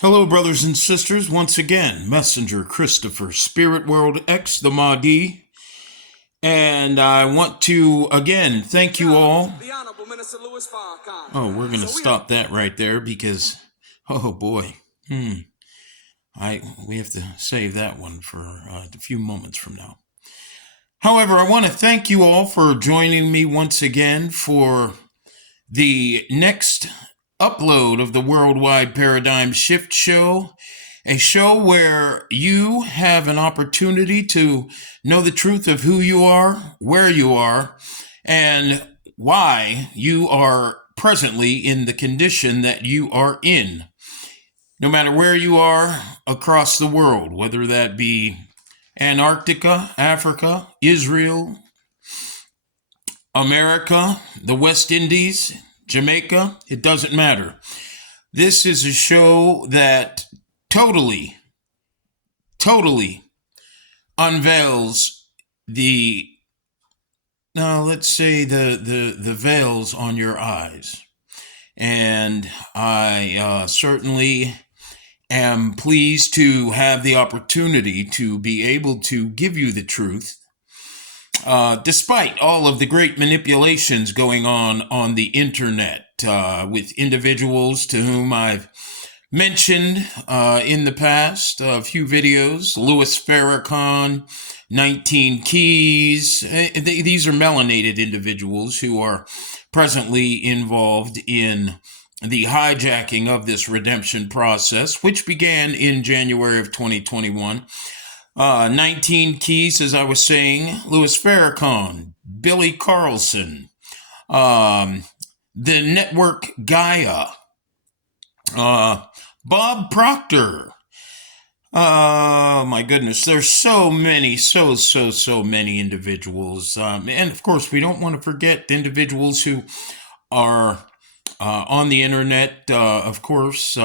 Hello, brothers and sisters. Once again, Messenger Christopher, Spirit World X, the Mahdi. And I want to, again, thank you all. The Honorable Minister Louis Farrakhan. Oh, we're going to stop that right there because, oh boy. We have to save that one for a few moments from now. However, I want to thank you all for joining me once again for the next upload of the Worldwide Paradigm Shift Show, a show where you have an opportunity to know the truth of who you are, where you are, and why you are presently in the condition that you are in. No matter where you are across the world, whether that be Antarctica, Africa, Israel, America, the West Indies, Jamaica, it doesn't matter. This is a show that totally unveils the veils on your eyes. And I certainly am pleased to have the opportunity to be able to give you the truth, despite all of the great manipulations going on the internet with individuals to whom I've mentioned in the past, a few videos. Louis Farrakhan, 19 Keys. These are melanated individuals who are presently involved in the hijacking of this redemption process, which began in January of 2021. 19 Keys, as I was saying, Louis Farrakhan, Billy Carlson, the network Gaia, Bob Proctor. Oh my goodness, there's so many, so many individuals. And of course, we don't want to forget the individuals who are on the internet. Of course,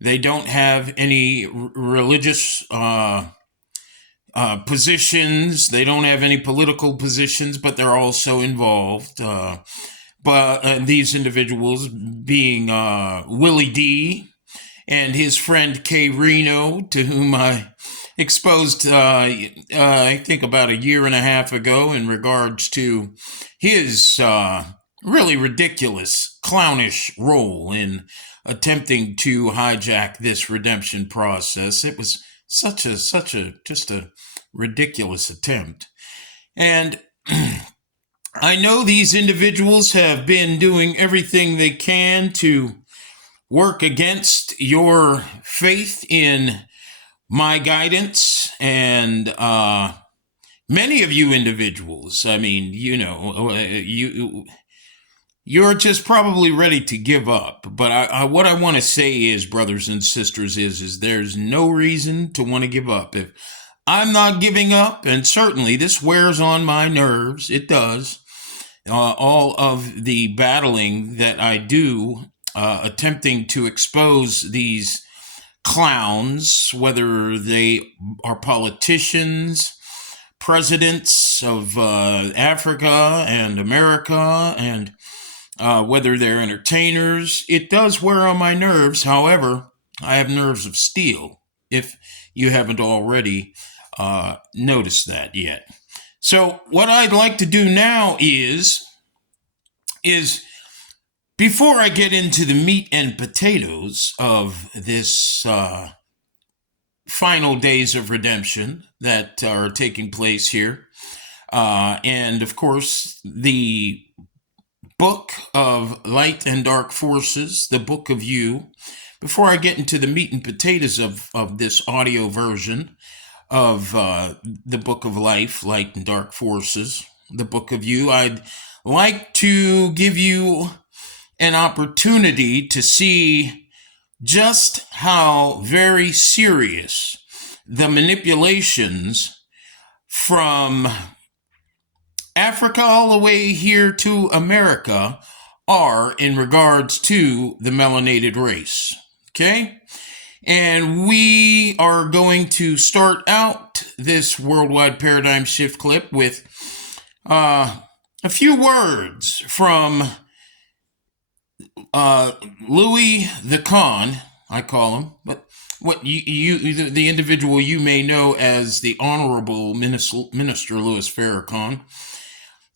they don't have any religious positions. They don't have any political positions, but they're also involved. But these individuals being Willie D and his friend Kay Reno, to whom I exposed, I think about a year and a half ago in regards to his really ridiculous, clownish role in attempting to hijack this redemption process. It was such a ridiculous attempt. And I know these individuals have been doing everything they can to work against your faith in my guidance, and many of you individuals, I mean, you're just probably ready to give up. But what I want to say is, brothers and sisters, is there's no reason to want to give up. If I'm not giving up, and certainly this wears on my nerves, it does, all of the battling that I do, attempting to expose these clowns, whether they are politicians, presidents of Africa and America, and whether they're entertainers. It does wear on my nerves. However, I have nerves of steel, if you haven't already noticed that yet. So what I'd like to do now is before I get into the meat and potatoes of this final days of redemption that are taking place here, and of course the book of light and dark forces, the book of you, before I get into the meat and potatoes of this audio version of the book of life, light and dark forces, the book of you, I'd like to give you an opportunity to see just how very serious the manipulations from Africa all the way here to America are in regards to the melanated race. Okay? And we are going to start out this worldwide paradigm shift clip with a few words from Louis the Khan, I call him, but what the individual you may know as the Honorable Minister Louis Farrakhan.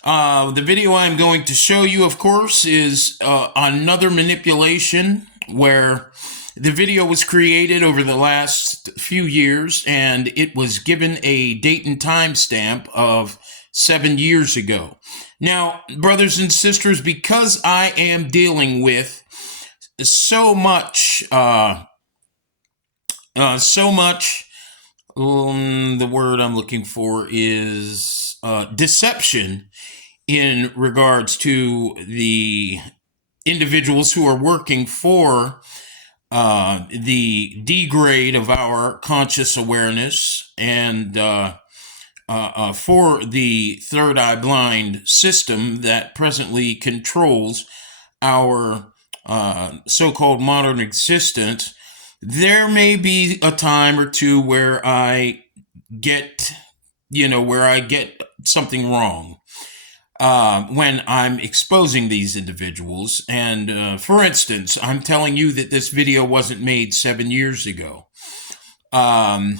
The video I'm going to show you, of course, is another manipulation where the video was created over the last few years and it was given a date and time stamp of 7 years ago. Now, brothers and sisters, because I am dealing with so much, the word I'm looking for is deception in regards to the individuals who are working for the degrade of our conscious awareness and for the third eye blind system that presently controls our so-called modern existence. There may be a time or two where I get something wrong when I'm exposing these individuals. And for instance, I'm telling you that this video wasn't made 7 years ago. However,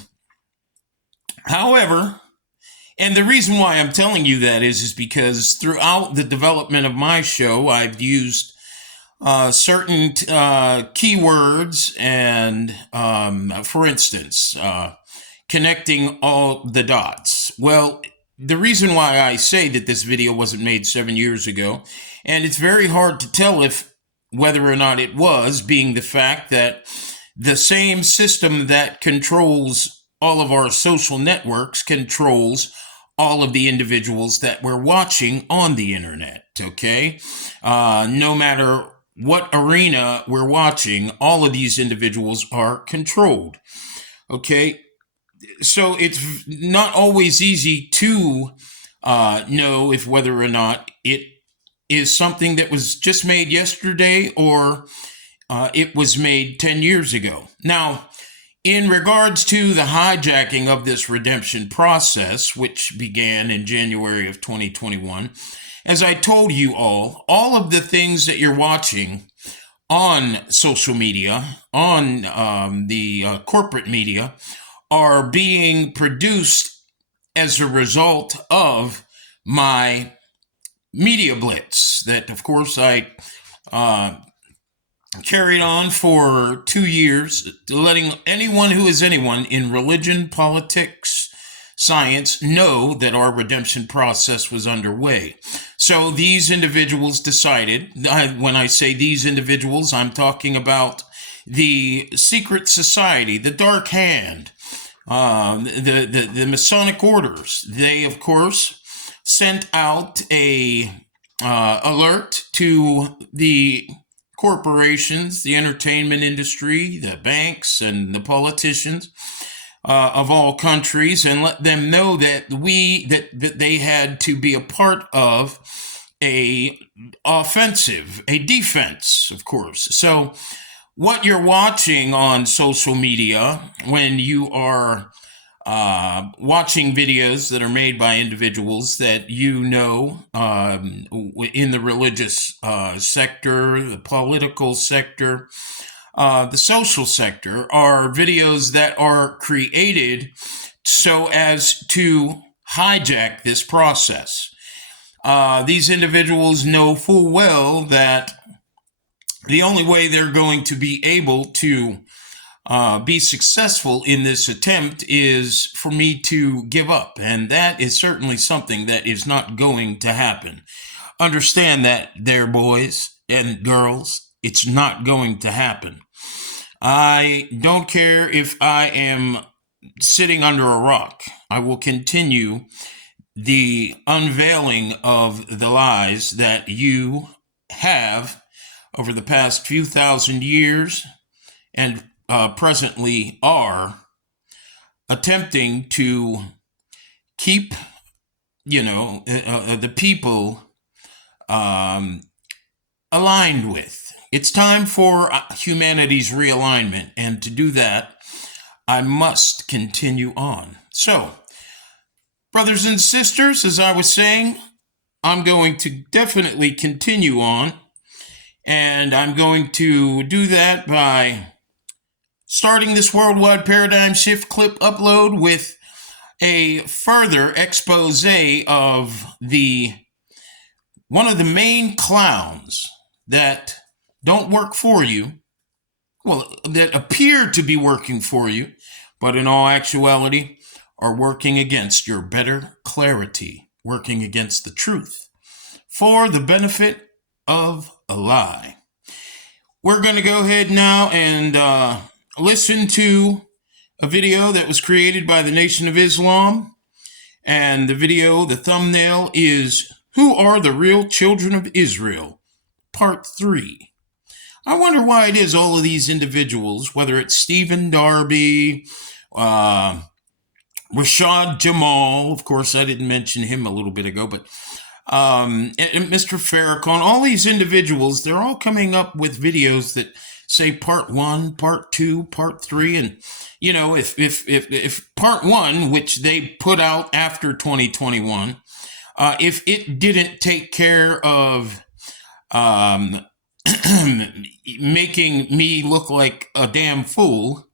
and the reason why I'm telling you that is because throughout the development of my show, I've used certain keywords and, for instance, connecting all the dots. Well, the reason why I say that this video wasn't made 7 years ago, and it's very hard to tell whether or not it was, being the fact that the same system that controls all of our social networks controls all of the individuals that we're watching on the internet, okay? No matter what arena we're watching, all of these individuals are controlled, okay? So it's not always easy to know if whether or not it is something that was just made yesterday or it was made 10 years ago. Now, in regards to the hijacking of this redemption process, which began in January of 2021, as I told you all of the things that you're watching on social media, on the corporate media, are being produced as a result of my media blitz that, of course, I carried on for 2 years, letting anyone who is anyone in religion, politics, science know that our redemption process was underway. So these individuals decided, when I say these individuals, I'm talking about the secret society, the dark hand, the Masonic orders. They, of course, sent out a alert to the corporations, the entertainment industry, the banks, and the politicians of all countries, and let them know that that they had to be a part of a offensive, a defense, of course. So what you're watching on social media when you are watching videos that are made by individuals that you know in the religious sector, the political sector, the social sector, are videos that are created so as to hijack this process. These individuals know full well that the only way they're going to be able to be successful in this attempt is for me to give up. And that is certainly something that is not going to happen. Understand that, there, boys and girls. It's not going to happen. I don't care if I am sitting under a rock. I will continue the unveiling of the lies that you have over the past few thousand years and presently are attempting to keep, the people aligned with. It's time for humanity's realignment, and to do that, I must continue on. So, brothers and sisters, as I was saying, I'm going to definitely continue on, and I'm going to do that by starting this worldwide paradigm shift clip upload with a further expose of one of the main clowns that don't work for you, well, that appear to be working for you, but in all actuality are working against your better clarity, working against the truth for the benefit of a lie. We're going to go ahead now and listen to a video that was created by the Nation of Islam. And the video, the thumbnail is Who Are the Real Children of Israel? Part 3. I wonder why it is all of these individuals, whether it's Stephen Darby, Rashad Jamal, of course I didn't mention him a little bit ago, but and Mr. Farrakhan, all these individuals, they're all coming up with videos that say part 1, part 2, part 3, and you know, if part 1, which they put out after 2021, if it didn't take care of making me look like a damn fool,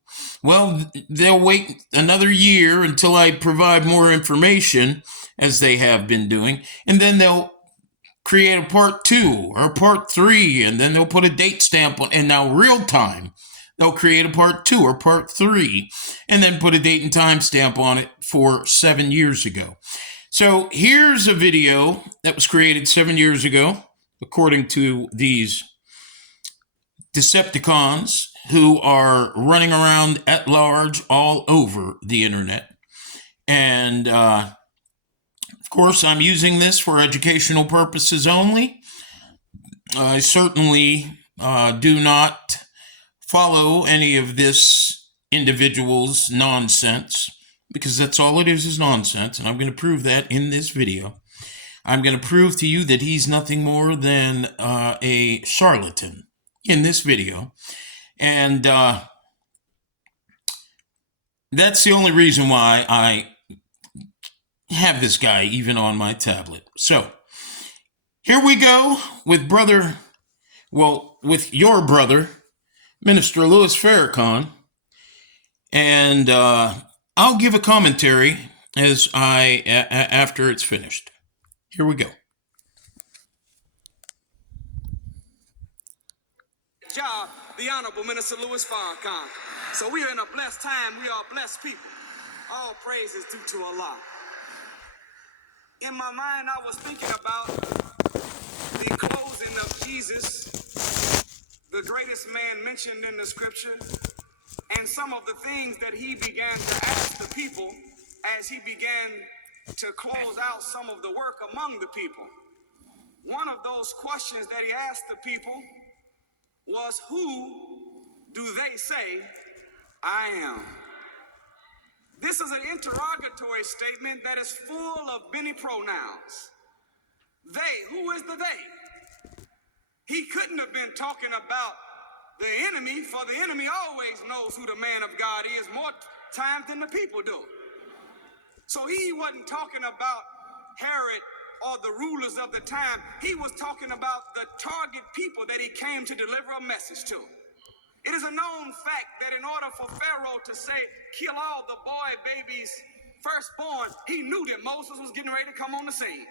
well, they'll wait another year until I provide more information, as they have been doing, and then they'll create a part 2 or part 3, and then they'll put a date stamp on, and now real time, they'll create a part 2 or part 3, and then put a date and time stamp on it for 7 years ago. So here's a video that was created 7 years ago, according to these Decepticons who are running around at large all over the internet. And of course, I'm using this for educational purposes only. I certainly do not follow any of this individual's nonsense, because that's all it is nonsense, and I'm going to prove that in this video. I'm going to prove to you that he's nothing more than a charlatan in this video, and that's the only reason why I have this guy even on my tablet. So here we go with with your brother, Minister Louis Farrakhan, and I'll give a commentary as after it's finished. Here we go. Job, the Honorable Minister Louis Farrakhan. So we are in a blessed time. We are blessed people. All praise is due to Allah. In my mind, I was thinking about the closing of Jesus, the greatest man mentioned in the scripture, and some of the things that he began to ask the people as he began to close out some of the work among the people. One of those questions that he asked the people was, who do they say I am? This is an interrogatory statement that is full of many pronouns. They, who is the they? He couldn't have been talking about the enemy, for the enemy always knows who the man of God is more times than the people do. So he wasn't talking about Herod or the rulers of the time. He was talking about the target people that he came to deliver a message to. It is a known fact that in order for Pharaoh to say, kill all the boy babies firstborn, he knew that Moses was getting ready to come on the scene.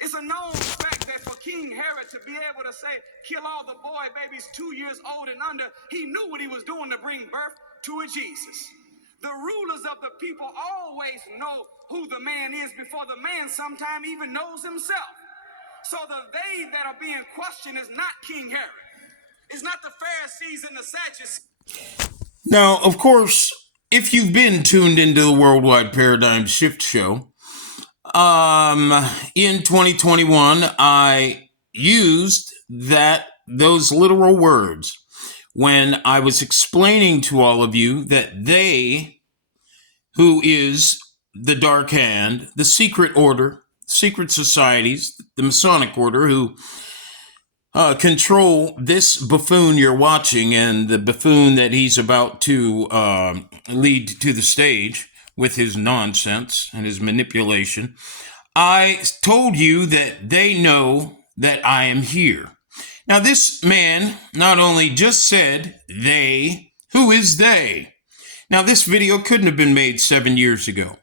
It's a known fact that for King Herod to be able to say, kill all the boy babies 2 years old and under, he knew what he was doing to bring birth to a Jesus. The rulers of the people always know who the man is before the man sometimes even knows himself. So the they that are being questioned is not King Herod. It's not the Pharisees and the Sadducees. Now, of course, if you've been tuned into the Worldwide Paradigm Shift Show, in 2021, I used those literal words when I was explaining to all of you that they, who is the Dark Hand, the secret order, secret societies, the Masonic order, who control this buffoon you're watching and the buffoon that he's about to lead to the stage with his nonsense and his manipulation. I told you that they know that I am here. Now, this man not only just said they, Who is they? Now, this video couldn't have been made 7 years ago.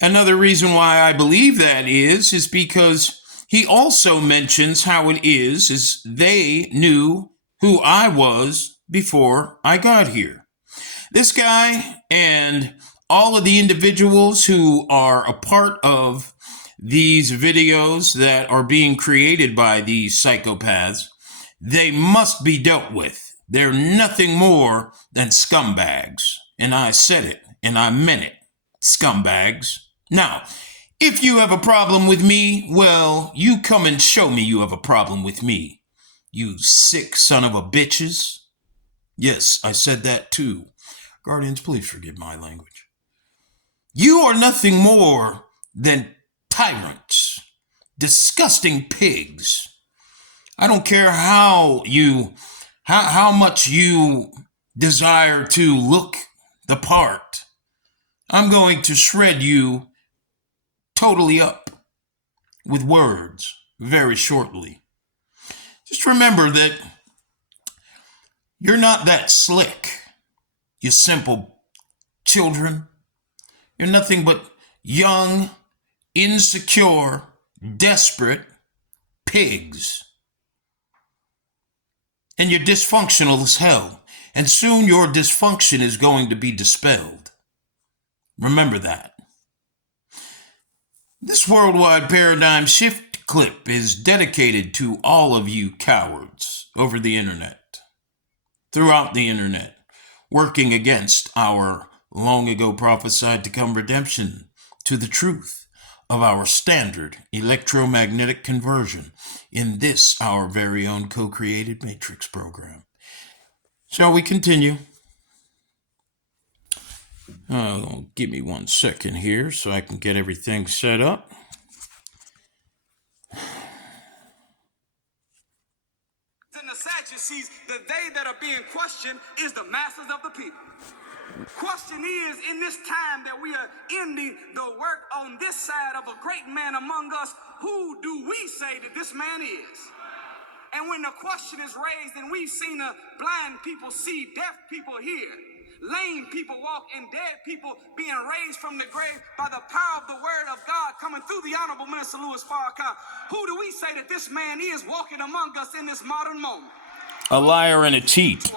Another reason why I believe that is because he also mentions how it is they knew who I was before I got here. This guy and all of the individuals who are a part of these videos that are being created by these psychopaths, they must be dealt with. They're nothing more than scumbags. And I said it, and I meant it. Scumbags. Now, if you have a problem with me, well, you come and show me you have a problem with me. You sick son of a bitches. Yes, I said that too. Guardians, please forgive my language. You are nothing more than tyrants, disgusting pigs. I don't care how much you desire to look the part. I'm going to shred you totally up with words very shortly. Just remember that you're not that slick, you simple children. You're nothing but young, insecure, desperate pigs. And you're dysfunctional as hell. And soon your dysfunction is going to be dispelled. Remember that. This worldwide paradigm shift clip is dedicated to all of you cowards over the internet, throughout the internet, working against our long ago prophesied to come redemption to the truth of our standard electromagnetic conversion in this, our very own co-created matrix program. Shall we continue? Give me 1 second here so I can get everything set up. In the Sadducees, the they that are being questioned is the masses of the people. Question is, in this time that we are ending the work on this side of a great man among us, who do we say that this man is? And when the question is raised, and we've seen blind people see, deaf people hear, lame people walk, and dead people being raised from the grave by the power of the word of God coming through the Honorable Minister Louis Farrakhan, who do we say that this man is walking among us in this modern moment? A liar and a cheat.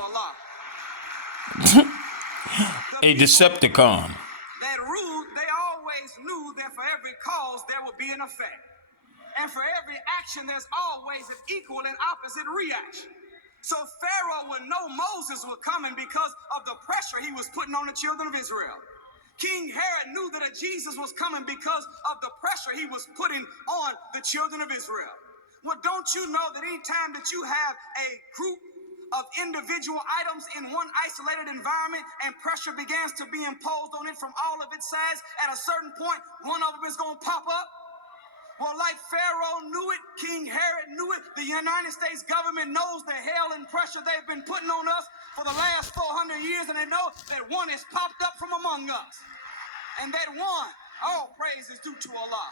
A Decepticon. That rule, they always knew that for every cause there would be an effect. And for every action, there's always an equal and opposite reaction. So Pharaoh would know Moses was coming because of the pressure he was putting on the children of Israel. King Herod knew that a Jesus was coming because of the pressure he was putting on the children of Israel. Well, don't you know that anytime that you have a group of individual items in one isolated environment and pressure begins to be imposed on it from all of its sides, at a certain point, one of them is going to pop up? Well, like Pharaoh knew it, King Herod knew it, the United States government knows the hell and pressure they've been putting on us for the last 400 years, and they know that one has popped up from among us. And that one, all praise is due to Allah.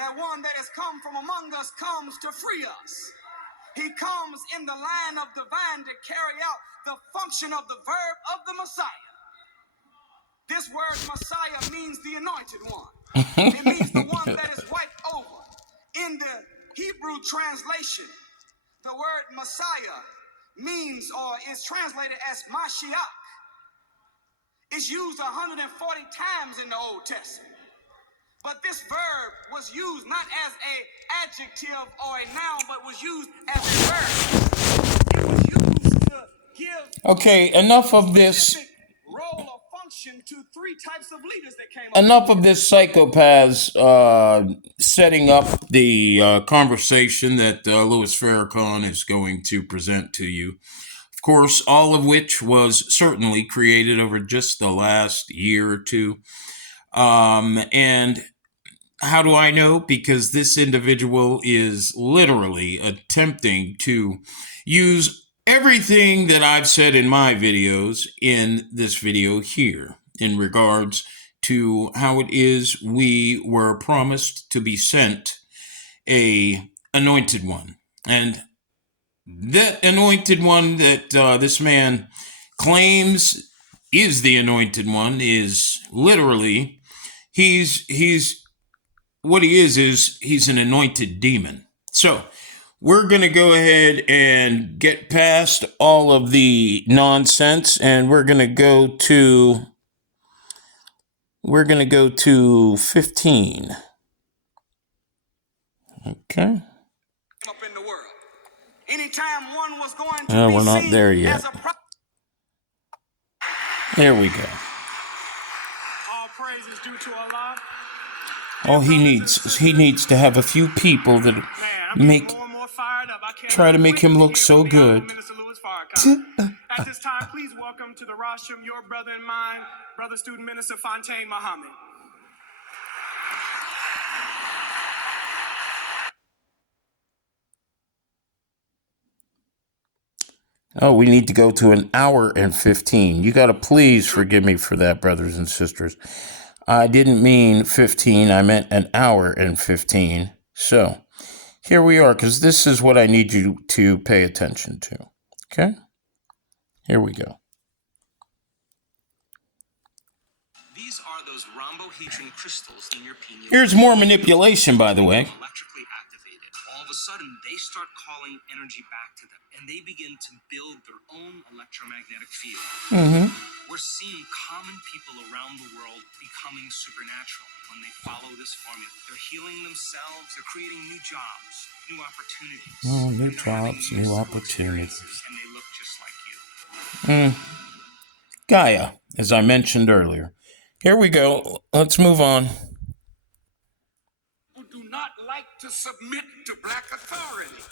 That one that has come from among us comes to free us. He comes in the line of divine to carry out the function of the verb of the Messiah. This word Messiah means the anointed one. It means the one that is wiped over. In the Hebrew translation, the word Messiah means, or is translated as Mashiach. It's used 140 times in the Old Testament. But this verb was used not as an adjective or a noun, but was used as a verb. It was used to give Okay, enough of this. specific role or function to three types of leaders that came up. Enough of this psychopaths setting up the conversation that Louis Farrakhan is going to present to you. Of course, all of which was certainly created over just the last year or two. And how do I know? Because this individual is literally attempting to use everything that I've said in my videos in this video here in regards to how it is we were promised to be sent a anointed one. And that anointed one that this man claims is the anointed one is literally he's what he is he's an anointed demon. So we're going to go ahead and get past all of the nonsense, and we're going to go to 15. Okay. Up in the world. Anytime one was going to Oh, be we're not seen there as yet. a There we go. all praises due to Allah. All he needs to have a few people that make More and more fired up. I can't try to make wait him to look hear so from the Honorable good. Minister Louis Farrakhan. At this time, please welcome to the rostrum your brother and mine, brother student minister Fontaine Muhammad. Oh, we need to go to an hour and 15. You got to please forgive me for that, brothers and sisters. I didn't mean 15. I meant an hour and 15. So here we are, because this is what I need you to pay attention to. Okay? Here we go. These are those rhombohedron crystals in your pineal. Here's more manipulation, by the way. Electrically activated. All of a sudden, they start calling energy back to them, and they begin to build their own electromagnetic field. We're seeing common people around the world becoming supernatural when they follow this formula. They're healing themselves. They're creating new jobs, new opportunities. Oh, new And they're having jobs, new mystical opportunities. experiences, and they look just like you. Gaia, as I mentioned earlier. Here we go. Let's move on. Who do not like to submit to black authority.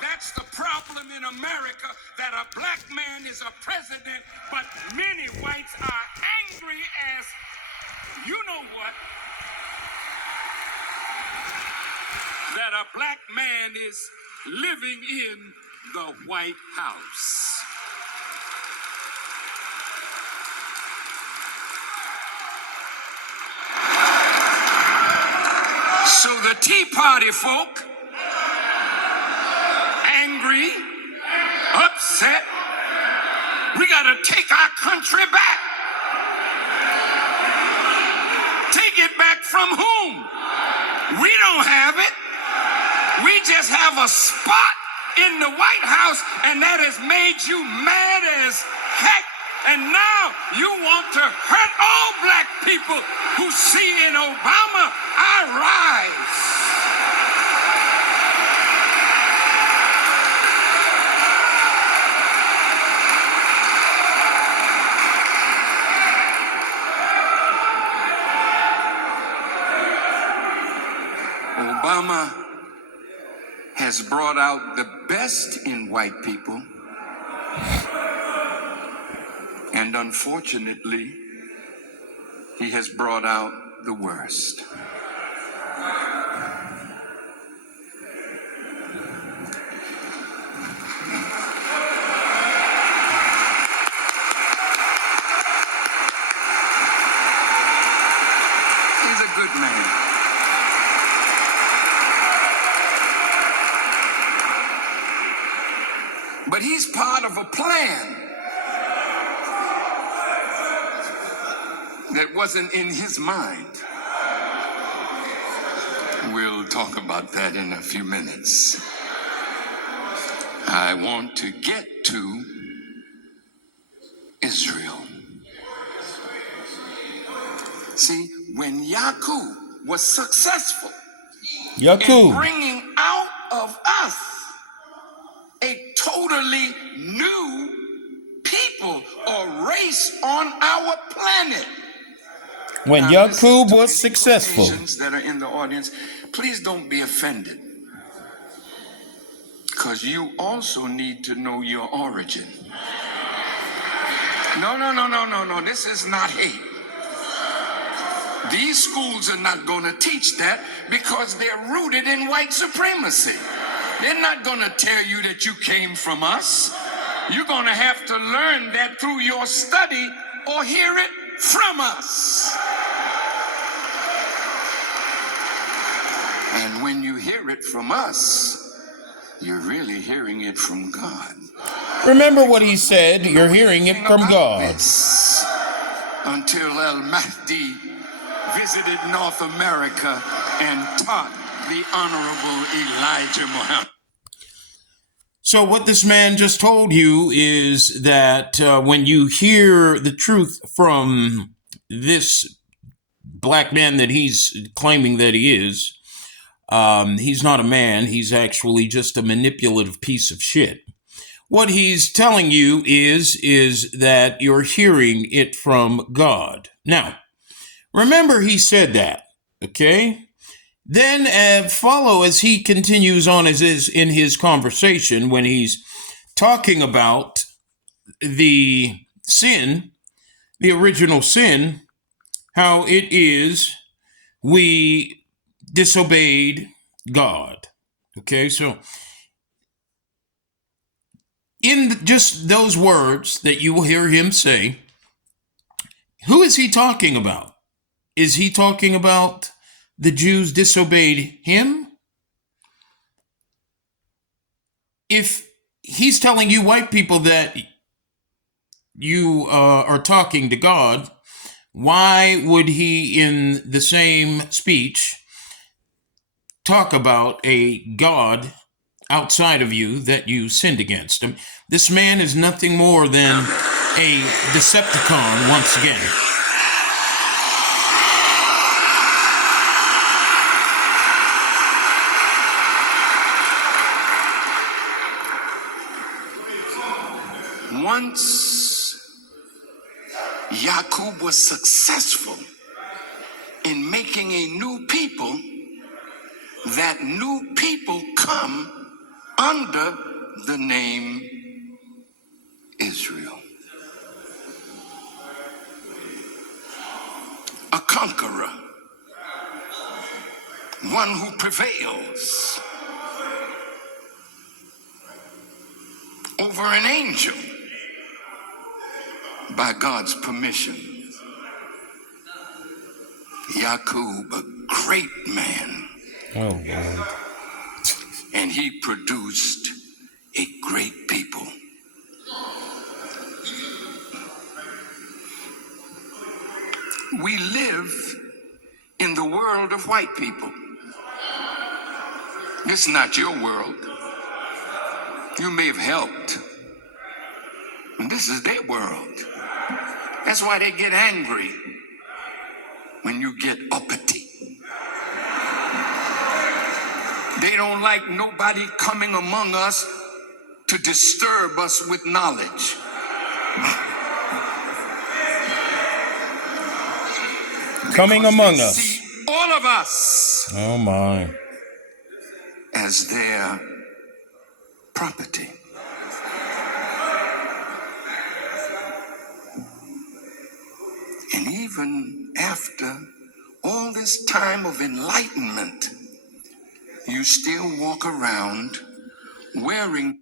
That's the problem in America, that a black man is a president, but many whites are angry as you know what, that a black man is living in the White House. So the Tea Party folk, angry, upset, we gotta take our country back. Take it back from whom? We don't have it. We just have a spot in the White House, and that has made you mad as heck. And now you want to hurt all black people who see in Obama our rise. Obama has brought out the best in white people, and unfortunately, he has brought out the worst. He's a good man. But he's part of a plan that wasn't in his mind. We'll talk about that in a few minutes. I want to get to Israel. See, when Yaakov was successful in Yaku. bringing out of us a totally new people or race on our planet. When Now, listen Yakub to was any successful. Caucasians that are in the audience, please don't be offended, because you also need to know your origin. No. This is not hate. These schools are not going to teach that because they're rooted in white supremacy. They're not going to tell you that you came from us. You're going to have to learn that through your study or hear it from us. And when you hear it from us, you're really hearing it from God. Remember what he said. You're hearing it from God. Until El Mahdi visited North America and taught the Honorable Elijah Muhammad. So what this man just told you is that when you hear the truth from this black man that he's claiming that he is, he's not a man. He's actually just a manipulative piece of shit. What he's telling you is that you're hearing it from God. Now, remember he said that, okay? Then follow as he continues on as is in his conversation when he's talking about the sin, the original sin, how it is we disobeyed God. Okay, so in just those words that you will hear him say, who is he talking about? Is he talking about the Jews disobeyed him? If he's telling you white people that you are talking to God, why would he in the same speech talk about a God outside of you that you sinned against him? This man is nothing more than a Decepticon once again. Once Yaqub was successful in making a new people, that new people come under the name Israel. A conqueror, one who prevails over an angel by God's permission. Yaqub, a great man. Oh, Lord. And he produced a great people. We live in the world of white people. This is not your world. You may have helped. And this is their world. That's why they get angry when you get uppity. They don't like nobody coming among us to disturb us with knowledge. Coming among us. See all of us. Oh, my. As their property. And even after all this time of enlightenment, you still walk around wearing.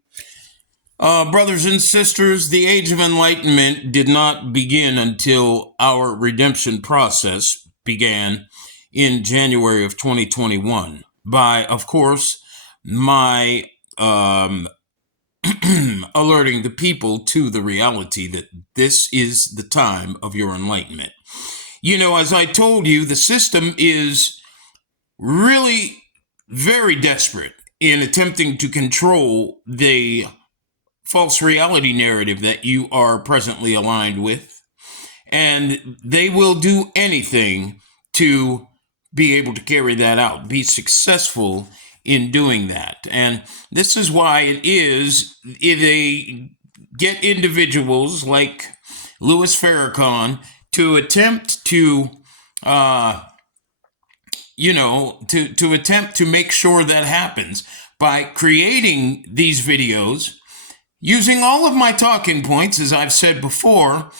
Brothers and sisters, the Age of Enlightenment did not begin until our redemption process began in January of 2021 by, of course, my alerting the people to the reality that this is the time of your enlightenment. You know, as I told you, the system is really very desperate in attempting to control the false reality narrative that you are presently aligned with. And they will do anything to be able to carry that out, be successful in doing that. And this is why it is, if they get individuals like Louis Farrakhan to attempt to, to attempt to make sure that happens by creating these videos, using all of my talking points, as I've said before,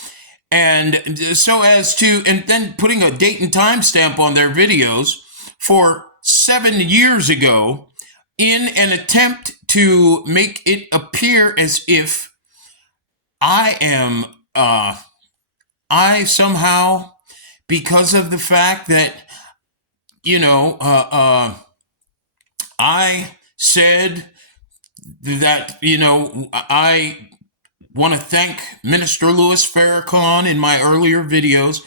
and so as to, and then putting a date and time stamp on their videos for 7 years ago in an attempt to make it appear as if I am, I somehow, because of the fact that, I said that, I want to thank Minister Louis Farrakhan in my earlier videos.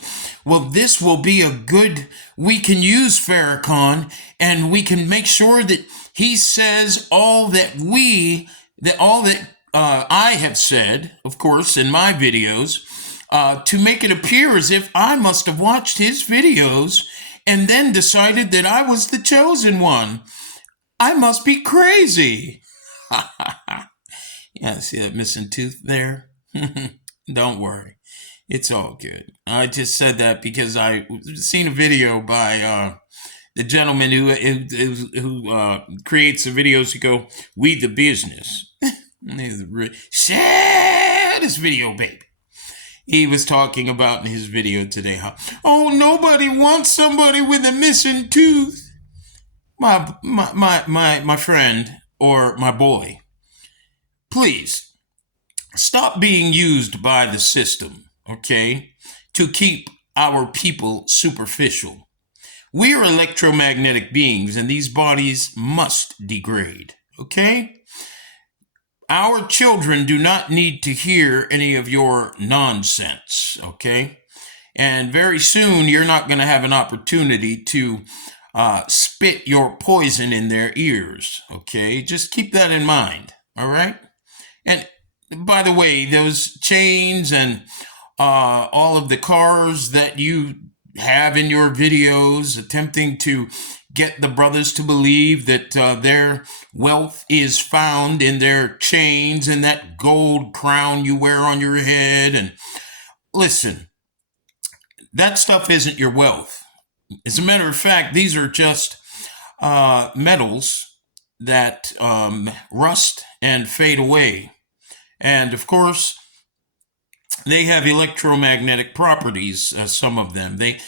Well, this will be a good, we can use Farrakhan and we can make sure that he says all that I have said, of course, in my videos, to make it appear as if I must have watched his videos and then decided that I was the chosen one. I must be crazy. Yeah, see that missing tooth there? Don't worry. It's all good. I just said that because I seen a video by the gentleman who creates the videos to go, "We the business." Saddest video, baby. He was talking about in his video today how, oh, nobody wants somebody with a missing tooth. My friend or my boy, please stop being used by the system, okay, to keep our people superficial. We are electromagnetic beings, and these bodies must degrade, okay? Our children do not need to hear any of your nonsense, okay? And very soon, you're not going to have an opportunity to spit your poison in their ears, okay? Just keep that in mind, all right? And by the way, those chains and all of the cars that you have in your videos attempting to get the brothers to believe that their wealth is found in their chains and that gold crown you wear on your head. And listen, that stuff isn't your wealth. As a matter of fact, these are just metals that rust and fade away. And of course, they have electromagnetic properties, some of them. They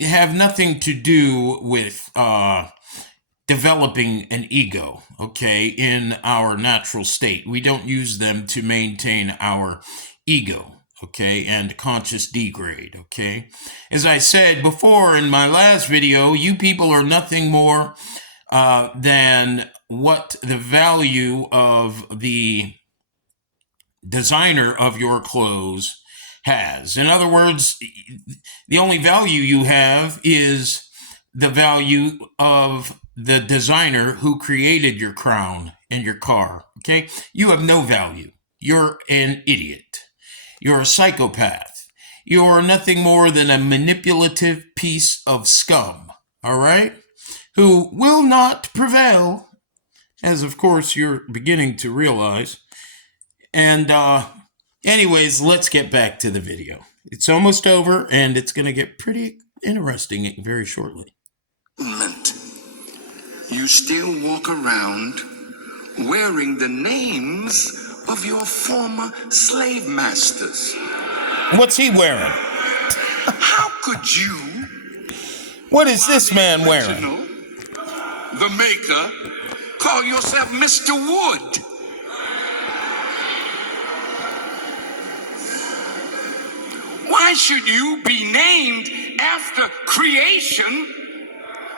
have nothing to do with developing an ego, okay, in our natural state. We don't use them to maintain our ego, okay, and conscious degrade, okay? As I said before in my last video, you people are nothing more than what the value of the designer of your clothes has. In other words, the only value you have is the value of the designer who created your crown and your car, okay? You have no value. You're an idiot. You're a psychopath. You're nothing more than a manipulative piece of scum, all right? Who will not prevail, as of course you're beginning to realize. And anyways, let's get back to the video. It's almost over, and it's going to get pretty interesting very shortly. You still walk around wearing the names of your former slave masters. What's he wearing? How could you, What is this man wearing? the maker, call yourself Mr. Wood? Why should you be named after creation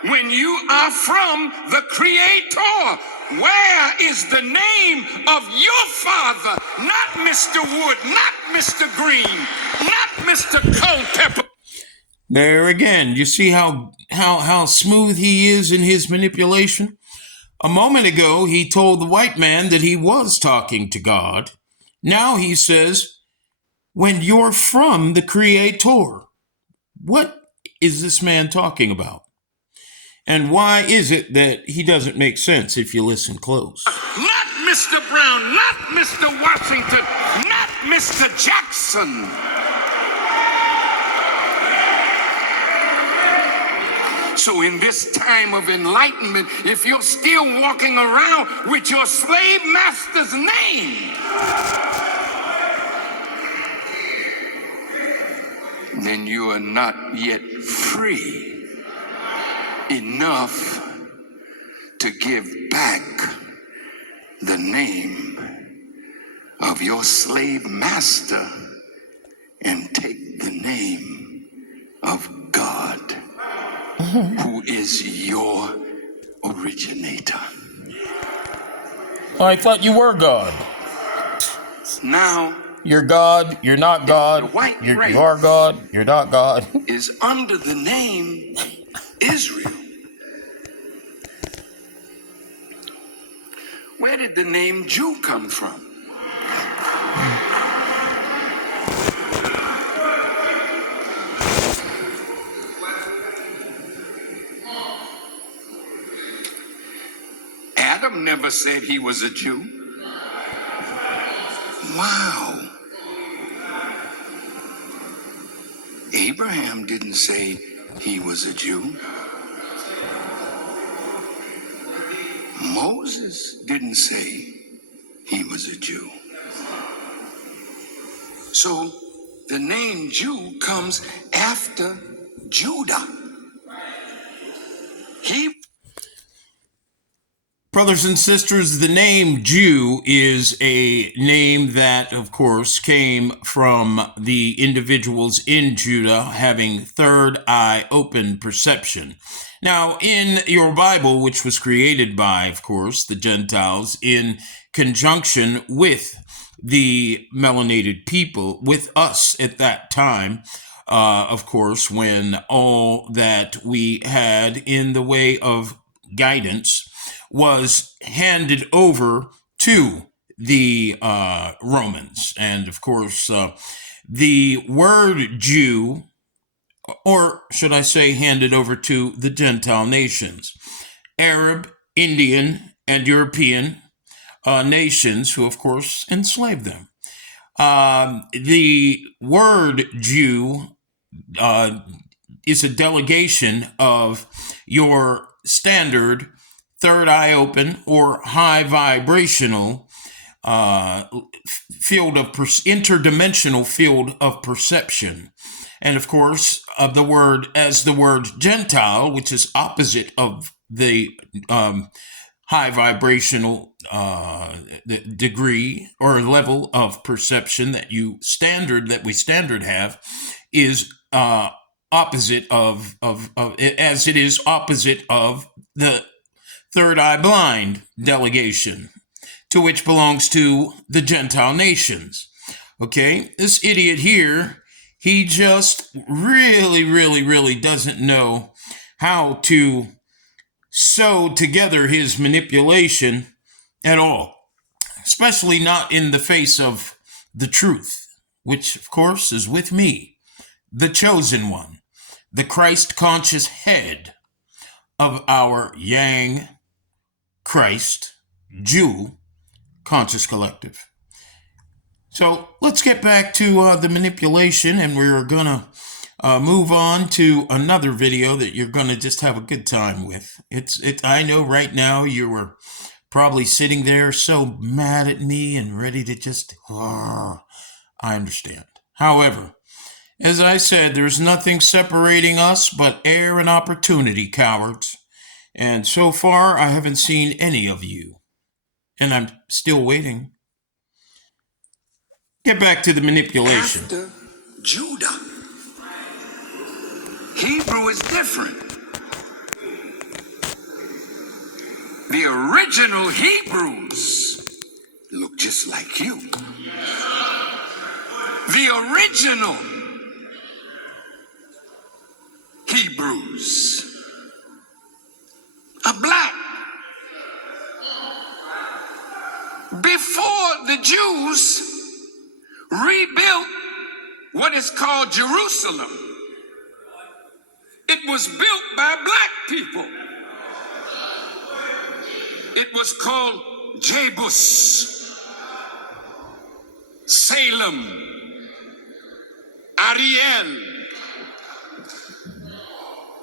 when you are from the Creator? Where is the name of your father? Not Mr. Wood, not Mr. Green, not Mr. Culpepper. There again, you see how smooth he is in his manipulation? A moment ago, he told the white man that he was talking to God. Now he says, when you're from the Creator. What is this man talking about? And why is it that he doesn't make sense if you listen close? Not Mr. Brown, not Mr. Washington, not Mr. Jackson. So in this time of enlightenment, if you're still walking around with your slave master's name, then you are not yet free enough to give back the name of your slave master and take the name of God, who is your originator. I thought you were God. now You're God, you're not God. the white You race are God, you're not God. is under the name Israel. Where did the name Jew come from? Adam never said he was a Jew. Wow. Abraham didn't say he was a Jew. Moses didn't say he was a Jew. So the name Jew comes after Judah. He Brothers and sisters, the name Jew is a name that, of course, came from the individuals in Judah having third eye open perception. Now, in your Bible, which was created by, of course, the Gentiles in conjunction with the melanated people, with us at that time, of course, when all that we had in the way of guidance was handed over to the Romans. And of course, the word Jew, or should I say handed over to the Gentile nations, Arab, Indian, and European nations who, of course, enslaved them. The word Jew is a delegation of your standard third eye open or high vibrational field of interdimensional field of perception. And of course, the word Gentile, which is opposite of the high vibrational degree or level of perception that we standard have, is opposite of as it is opposite of the third eye blind delegation, to which belongs to the Gentile nations. Okay, this idiot here, he just really doesn't know how to sew together his manipulation at all, especially not in the face of the truth, which of course is with me, the chosen one, the Christ conscious head of our Yang Christ Jew conscious collective. So let's get back to the manipulation, and we're gonna move on to another video that you're gonna just have a good time with. I know right now you were probably sitting there so mad at me and ready to just, I understand. However, as I said, there's nothing separating us but air and opportunity, cowards. And so far, I haven't seen any of you. And I'm still waiting. Get back to the manipulation. after Judah. Hebrew is different. The original Hebrews look just like you. The original Hebrews are black. Before the Jews rebuilt what is called Jerusalem, it was built by black people. It was called Jebus, Salem, Ariel.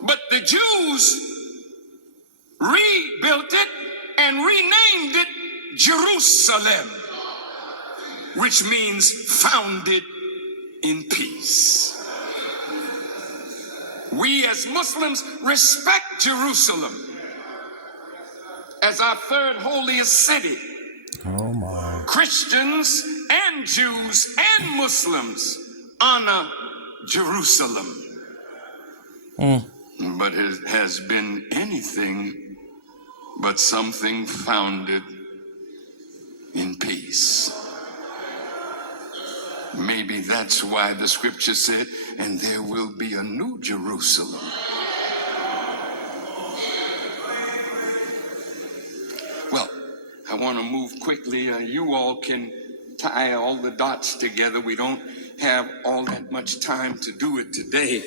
But the Jews rebuilt it and renamed it Jerusalem, which means founded in peace. We as Muslims respect Jerusalem as our third holiest city. Oh my. Christians and Jews and Muslims honor Jerusalem. But it has been anything but something founded in peace. Maybe that's why the scripture said, and there will be a new Jerusalem. Well, I want to move quickly. You all can tie all the dots together. We don't have all that much time to do it today.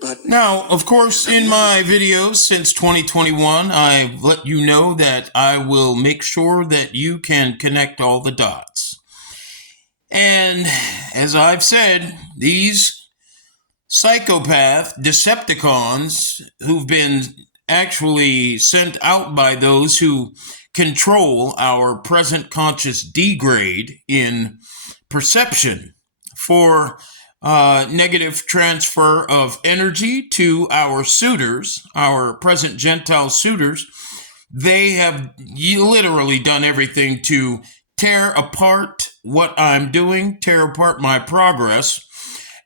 But now, of course, in my videos since 2021, I've let you know that I will make sure that you can connect all the dots. And as I've said, these psychopath Decepticons who've been actually sent out by those who control our present conscious degrade in perception for negative transfer of energy to our suitors, our present Gentile suitors. They have literally done everything to tear apart what I'm doing, tear apart my progress,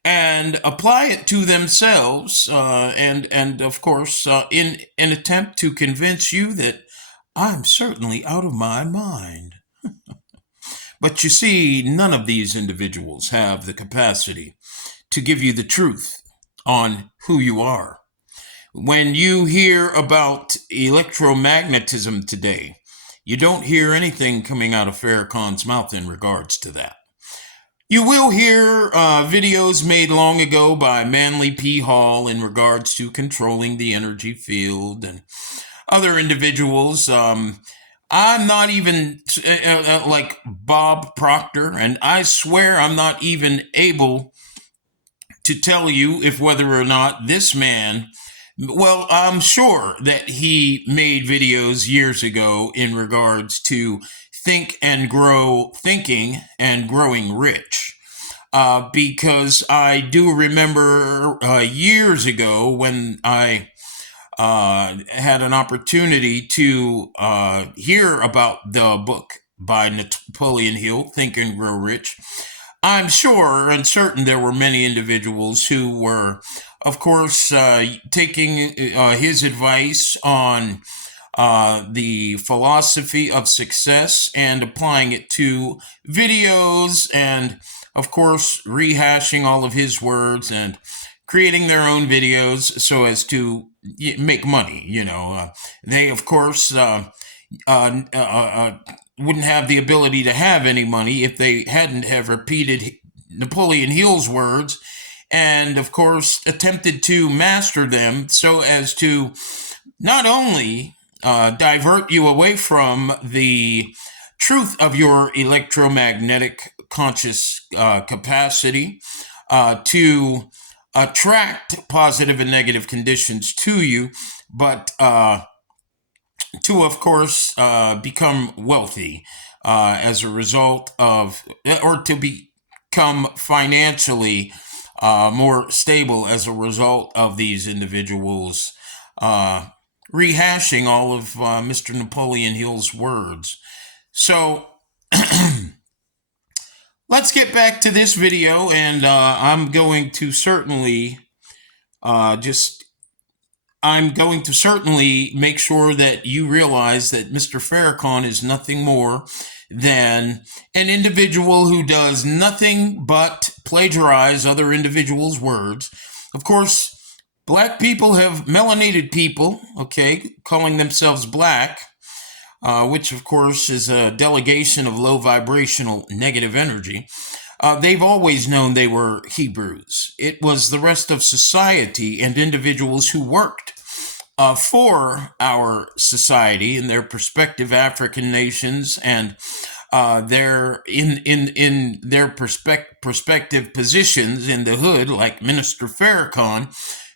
and apply it to themselves, and of course, in an attempt to convince you that I'm certainly out of my mind. But you see, none of these individuals have the capacity to give you the truth on who you are. When you hear about electromagnetism today, you don't hear anything coming out of Farrakhan's mouth in regards to that. You will hear videos made long ago by Manly P. Hall in regards to controlling the energy field and other individuals. I'm not even like Bob Proctor, and I swear I'm not even able to tell you if whether or not this man, well, I'm sure that he made videos years ago in regards to thinking and growing rich. Because I do remember years ago when I had an opportunity to hear about the book by Napoleon Hill, Think and Grow Rich. I'm sure and certain there were many individuals who were, of course, taking his advice on the philosophy of success and applying it to videos and, of course, rehashing all of his words and creating their own videos so as to make money. They, of course, wouldn't have the ability to have any money if they hadn't have repeated Napoleon Hill's words and, of course, attempted to master them so as to not only divert you away from the truth of your electromagnetic conscious capacity to attract positive and negative conditions to you, but to, of course, become wealthy as a result of, or to become financially more stable as a result of these individuals rehashing all of Mr. Napoleon Hill's words. So let's get back to this video, and I'm going to certainly make sure that you realize that Mr. Farrakhan is nothing more than an individual who does nothing but plagiarize other individuals' words. Of course, black people have melanated people, calling themselves black, which of course is a delegation of low vibrational negative energy. They've always known they were Hebrews. It was the rest of society and individuals who worked for our society in their prospective African nations and their in their prospective positions in the hood, like Minister Farrakhan,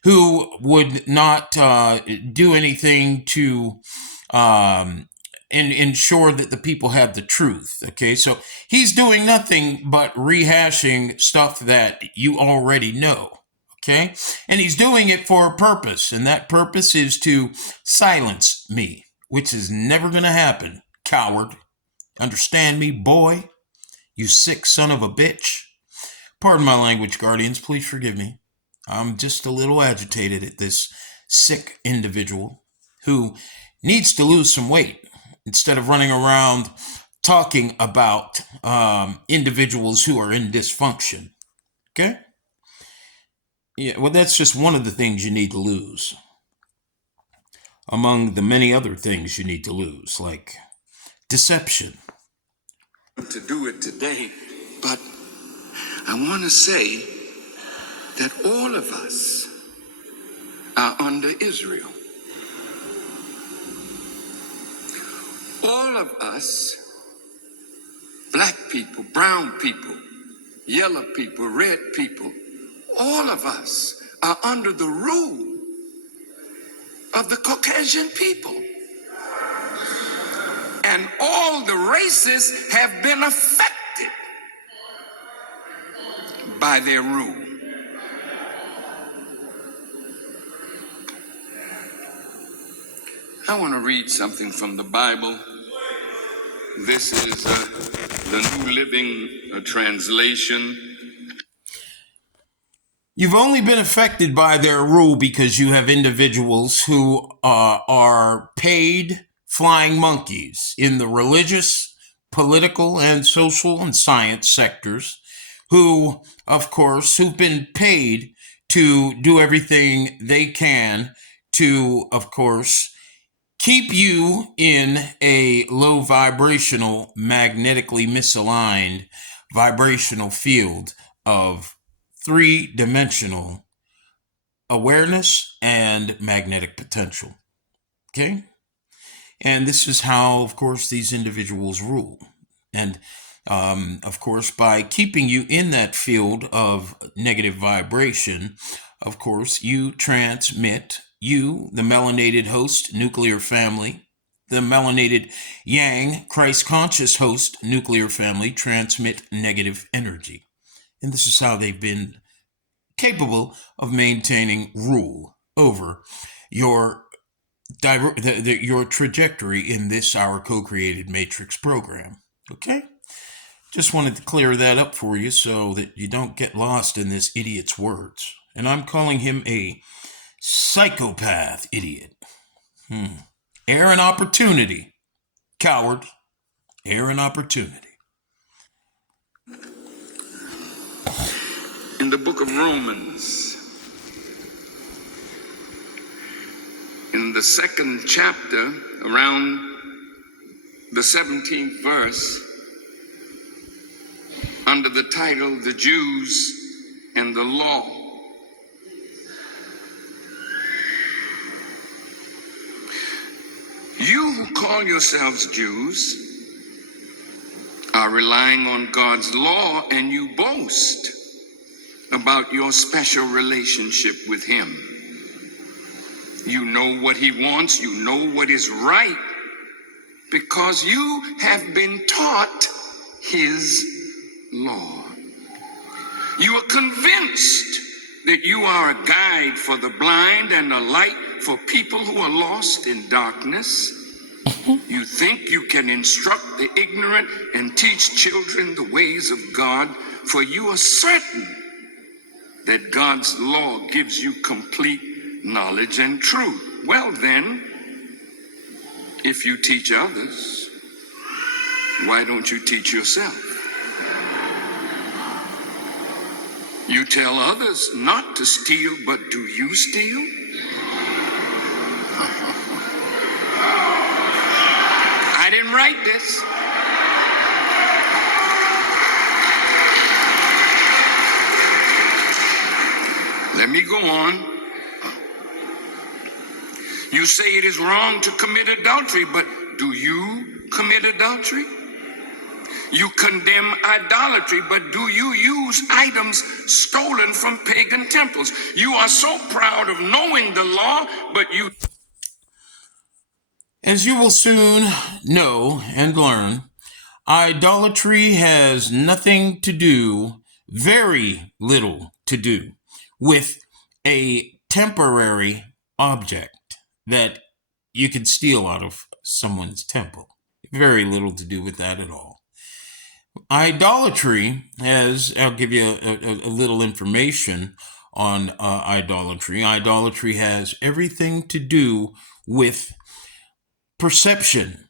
who would not do anything to ensure that the people have the truth. So he's doing nothing but rehashing stuff that you already know. And he's doing it for a purpose, and that purpose is to silence me, which is never going to happen, coward. Understand me, boy? You sick son of a bitch. Pardon my language, Guardians. Please forgive me. I'm just a little agitated at this sick individual who needs to lose some weight instead of running around talking about individuals who are in dysfunction. Okay? Yeah, well, that's just one of the things you need to lose, among the many other things you need to lose, like deception. To do it today, but I want to say that all of us are under Israel. All of us, black people, brown people, yellow people, red people, all of us are under the rule of the Caucasian people. And all the races have been affected by their rule. I want to read something from the Bible. This is the New Living Translation. You've only been affected by their rule because you have individuals who are paid flying monkeys in the religious, political, and social and science sectors who, of course, who've been paid to do everything they can to, of course, keep you in a low vibrational, magnetically misaligned vibrational field of three-dimensional awareness and magnetic potential. Okay? And this is how, of course, these individuals rule. And, of course, by keeping you in that field of negative vibration, of course, you transmit, you, the melanated host, nuclear family, the melanated yang, Christ conscious host, nuclear family, transmit negative energy. And this is how they've been capable of maintaining rule over your your trajectory in this, our co-created matrix program. Okay? Just wanted to clear that up for you so that you don't get lost in this idiot's words. And I'm calling him a psychopath idiot. Air and opportunity. Coward. Air and opportunity. In the book of Romans, in the 2nd chapter, around the 17th verse, under the title, The Jews and the Law. You who call yourselves Jews are relying on God's law, and you boast about your special relationship with Him. You know what He wants, you know what is right, because you have been taught His law. You are convinced that you are a guide for the blind and a light for people who are lost in darkness. You think you can instruct the ignorant and teach children the ways of God, for you are certain that God's law gives you complete knowledge and truth. Well then, if you teach others, why don't you teach yourself? You tell others not to steal, but do you steal? I didn't write this. Let me go on. You say it is wrong to commit adultery, but do you commit adultery? You condemn idolatry, but do you use items stolen from pagan temples? You are so proud of knowing the law, but you... As you will soon know and learn, idolatry has nothing to do, very little to do, with a temporary object that you can steal out of someone's temple. Very little to do with that at all. Idolatry has, I'll give you a little information on idolatry. Idolatry has everything to do with perception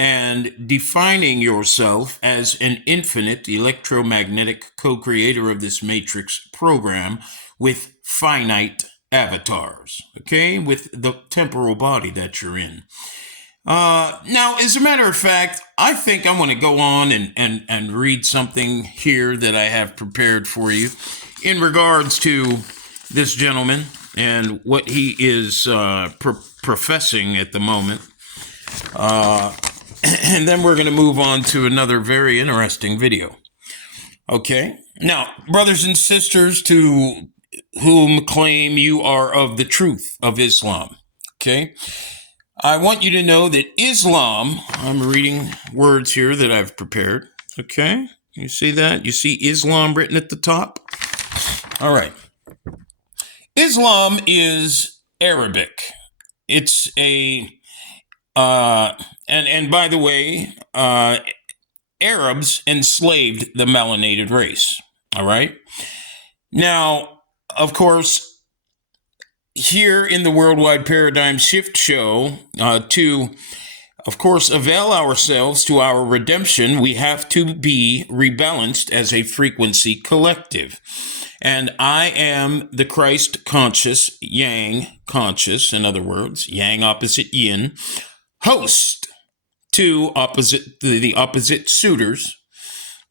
and defining yourself as an infinite electromagnetic co-creator of this matrix program with finite avatars, okay, with the temporal body that you're in. Now, as a matter of fact, I think I want to go on and read something here that I have prepared for you in regards to this gentleman and what he is professing at the moment. And then we're going to move on to another very interesting video. Okay. Now, brothers and sisters to whom claim you are of the truth of Islam. Okay. I want you to know that Islam, I'm reading words here that I've prepared. Okay. You see that? You see Islam written at the top? All right. Islam is Arabic. It's a, and by the way, Arabs enslaved the melanated race. All right. Now, of course, here in the Worldwide Paradigm Shift Show, to, of course, avail ourselves to our redemption, we have to be rebalanced as a frequency collective. And I am the Christ conscious, Yang conscious, in other words, Yang opposite Yin, host to the opposite suitors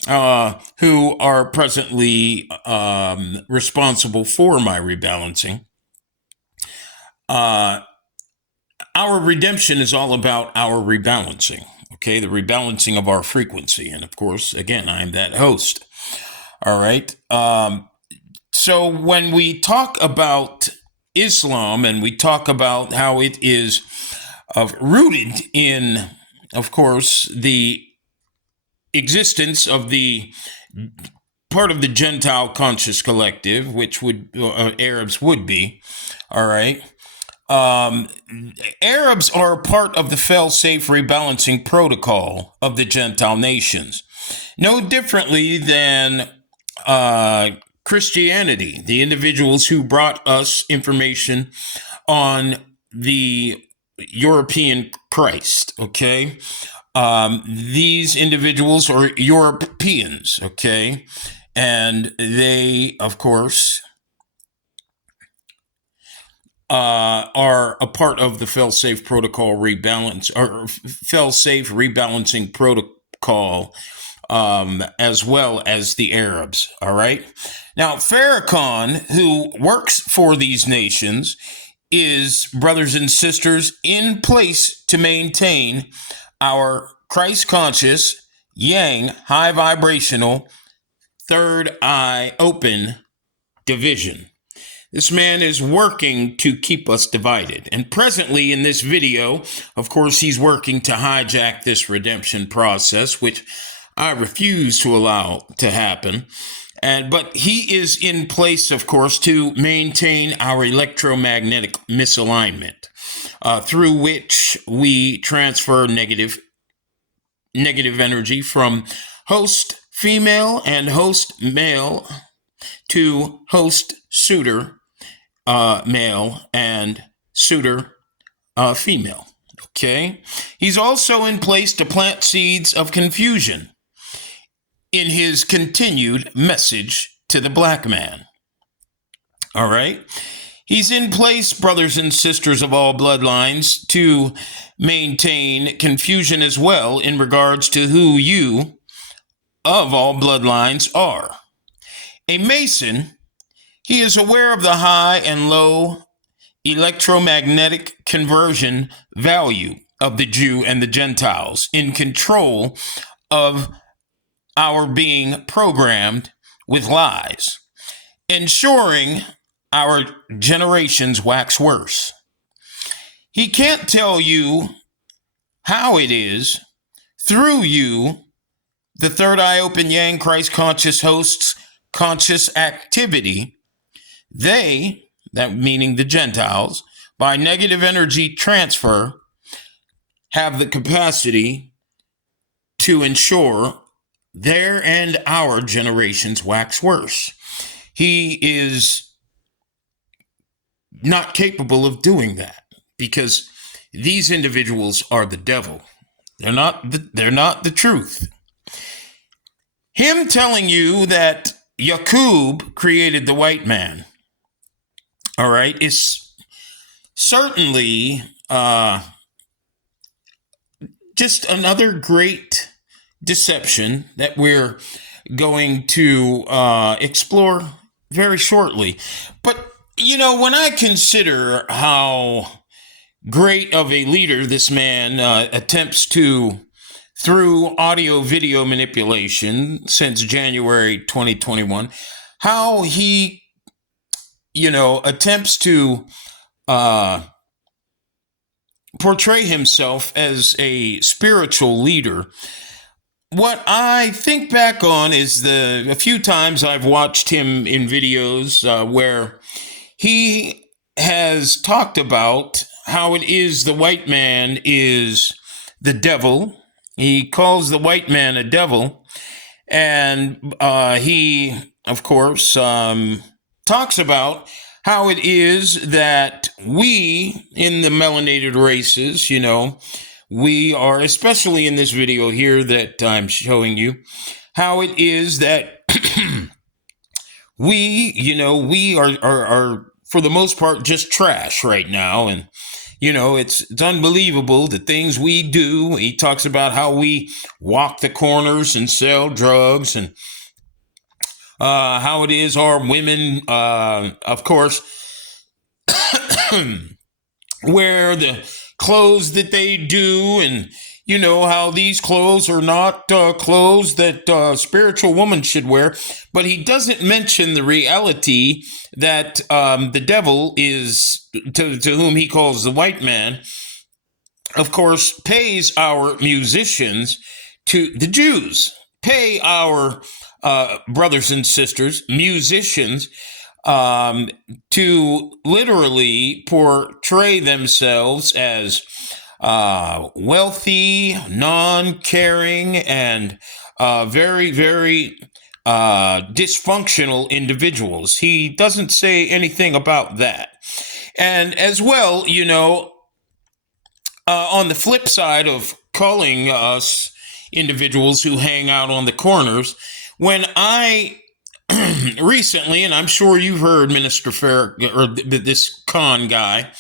who are presently responsible for my rebalancing. Our redemption is all about our rebalancing, okay? The rebalancing of our frequency. And of course, again, I'm that host. All right. So when we talk about Islam and we talk about how it is rooted in, of course, the existence of the part of the Gentile conscious collective, which would Arabs would be, all right. Arabs are a part of the fail-safe rebalancing protocol of the Gentile nations, no differently than Christianity, the individuals who brought us information on the European Christ, okay? These individuals are Europeans, okay? And they, of course, are a part of the fail-safe protocol rebalance, or fail-safe rebalancing protocol, as well as the Arabs. All right. Now, Farrakhan, who works for these nations, is, brothers and sisters, in place to maintain our Christ conscious, Yang, high vibrational, third eye open division. This man is working to keep us divided. And presently in this video, of course, he's working to hijack this redemption process, which I refuse to allow to happen. But he is in place, of course, to maintain our electromagnetic misalignment, through which we transfer negative energy from host female and host male to host suitor male and suitor female. Okay. He's also in place to plant seeds of confusion in his continued message to the black man. All right. He's in place, brothers and sisters of all bloodlines, to maintain confusion as well in regards to who you of all bloodlines are. A Mason, he is aware of the high and low electromagnetic conversion value of the Jew and the Gentiles, in control of our being programmed with lies, ensuring our generations wax worse. He can't tell you how it is through you, the third eye open Yang Christ conscious hosts conscious activity. They, that meaning the Gentiles, by negative energy transfer, have the capacity to ensure their and our generations wax worse. He is not capable of doing that because these individuals are the devil. They're not the truth. Him telling you that Yaqub created the white man, all right, is certainly just another great deception that we're going to explore very shortly. But, when I consider how great of a leader this man attempts to, through audio video manipulation since January 2021, how he, attempts to portray himself as a spiritual leader. What I think back on is a few times I've watched him in videos where he has talked about how it is the white man is the devil. He calls the white man a devil. And he, of course, talks about how it is that we in the melanated races, we are, especially in this video here that I'm showing you, how it is that we are for the most part just trash right now. And, it's unbelievable the things we do. He talks about how we walk the corners and sell drugs, and how it is our women, of course, wear the clothes that they do, and how these clothes are not clothes that spiritual woman should wear. But he doesn't mention the reality that the devil is, to whom he calls the white man, of course, pays our musicians, to the Jews, pay our brothers and sisters, musicians, to literally portray themselves as wealthy, non-caring, and very, very dysfunctional individuals. He doesn't say anything about that. And as well, on the flip side of calling us individuals who hang out on the corners, when I recently, and I'm sure you've heard Minister Farrakhan, or this Khan guy,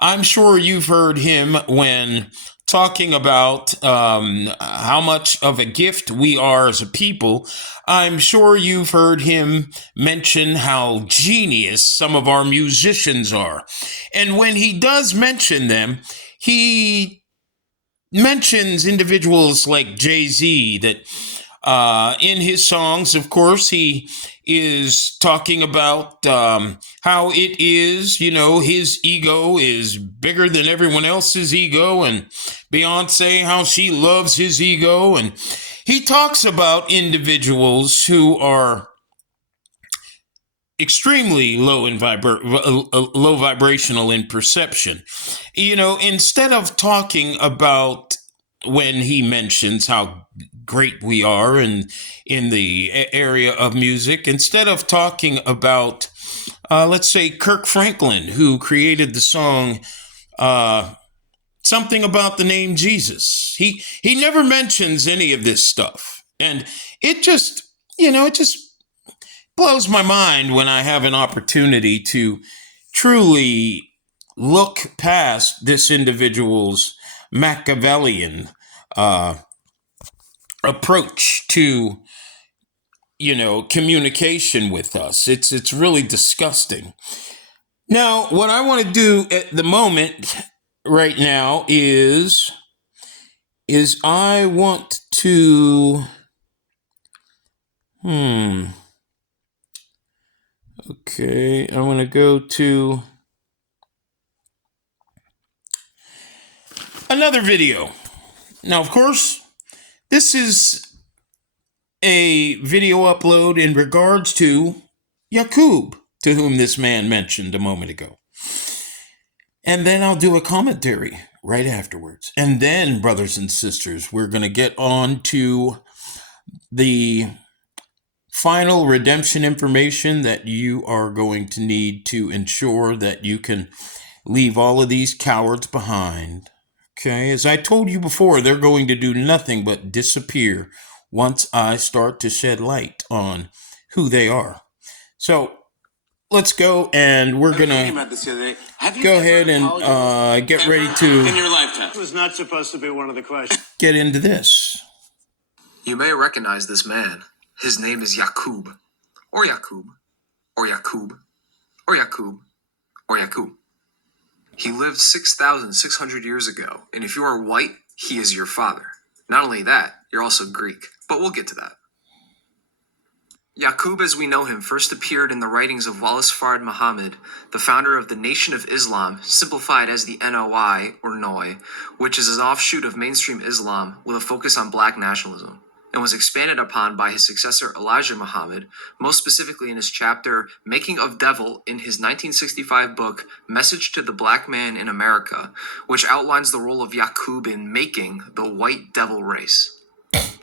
I'm sure you've heard him when talking about how much of a gift we are as a people. I'm sure you've heard him mention how genius some of our musicians are. And when he does mention them, he mentions individuals like Jay-Z, that in his songs, of course, he is talking about how it is, his ego is bigger than everyone else's ego, and Beyonce, how she loves his ego. And he talks about individuals who are extremely low vibrational in perception. Instead of talking about, when he mentions how great we are in the area of music, instead of talking about, let's say, Kirk Franklin, who created the song something about the name Jesus. He never mentions any of this stuff. And it just blows my mind when I have an opportunity to truly look past this individual's Machiavellian approach to communication with us. It's really disgusting. Now, what I want to do at the moment right now is I want to okay, I want to go to another video. Now, of course, this is a video upload in regards to Yaqub, to whom this man mentioned a moment ago. And then I'll do a commentary right afterwards. And then, brothers and sisters, we're going to get on to the final redemption information that you are going to need to ensure that you can leave all of these cowards behind. Okay, as I told you before, they're going to do nothing but disappear once I start to shed light on who they are. So let's go, and we're gonna go ahead and get ready to in your lifetime. It was not supposed to be one of the questions. get into this. You may recognize this man. His name is Yaqub, or Yaqub, or Yaqub, or Yaqub, or Yaqub. He lived 6,600 years ago, and if you are white, he is your father. Not only that, you're also Greek, but we'll get to that. Yaqub, as we know him, first appeared in the writings of Wallace Fard Muhammad, the founder of the Nation of Islam, simplified as the NOI, or NOI, which is an offshoot of mainstream Islam with a focus on black nationalism, and was expanded upon by his successor Elijah Muhammad, most specifically in his chapter Making of Devil in his 1965 book Message to the Black Man in America, which outlines the role of Yaqub in making the white devil race.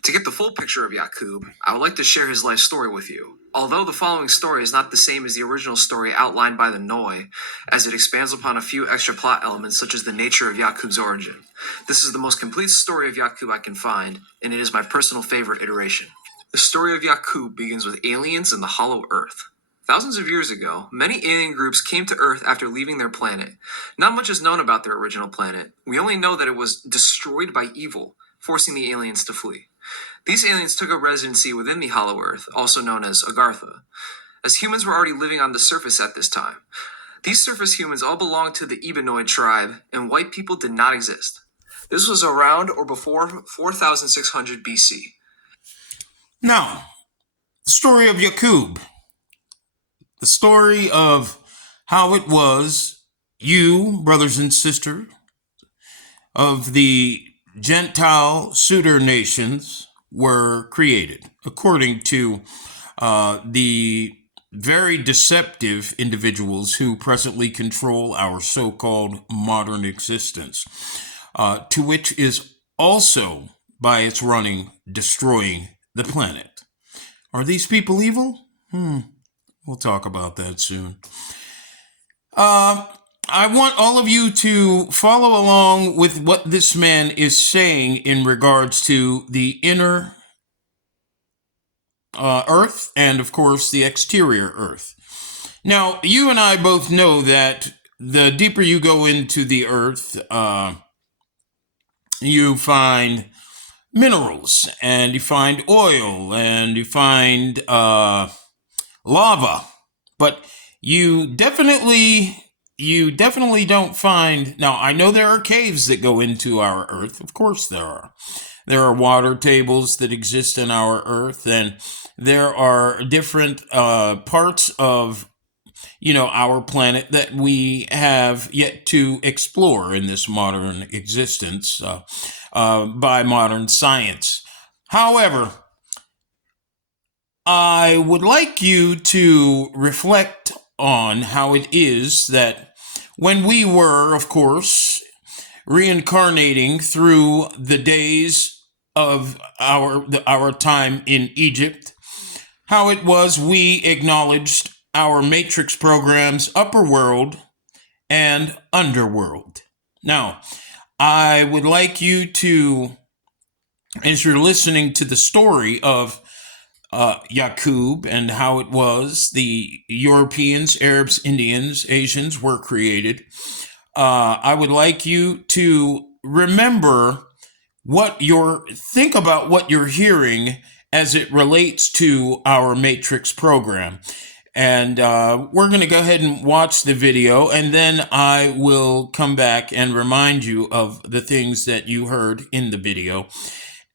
To get the full picture of Yaqub, I would like to share his life story with you. Although the following story is not the same as the original story outlined by the Noi, as it expands upon a few extra plot elements such as the nature of Yaqub's origin. This is the most complete story of Yaqub I can find, and it is my personal favorite iteration. The story of Yaqub begins with aliens and the Hollow Earth. Thousands of years ago, many alien groups came to Earth after leaving their planet. Not much is known about their original planet. We only know that it was destroyed by evil, forcing the aliens to flee. These aliens took up residency within the Hollow Earth, also known as Agartha, as humans were already living on the surface at this time. These surface humans all belonged to the Ebenoid tribe, and white people did not exist. This was around or before 4600 BC. Now, the story of Yaqub. The story of how it was you, brothers and sisters, of the Gentile suitor nations were created, according to the very deceptive individuals who presently control our so-called modern existence, to which is also, by its running, destroying the planet. Are these people evil? We'll talk about that soon. I want all of you to follow along with what this man is saying in regards to the inner earth and, of course, the exterior earth. Now, you and I both know that the deeper you go into the earth, you find minerals, and you find oil, and you find lava, but you definitely don't find. Now, I know there are caves that go into our earth. Of course there are. There are water tables that exist in our earth, and there are different parts of, our planet that we have yet to explore in this modern existence by modern science. However, I would like you to reflect on how it is that when we were, of course, reincarnating through the days of our time in Egypt, how it was we acknowledged our matrix programs, upper world and underworld. Now, I would like you to, as you're listening to the story of Yaqub and how it was the Europeans, Arabs, Indians, Asians were created, I would like you to remember think about what you're hearing as it relates to our Matrix program. And we're going to go ahead and watch the video, and then I will come back and remind you of the things that you heard in the video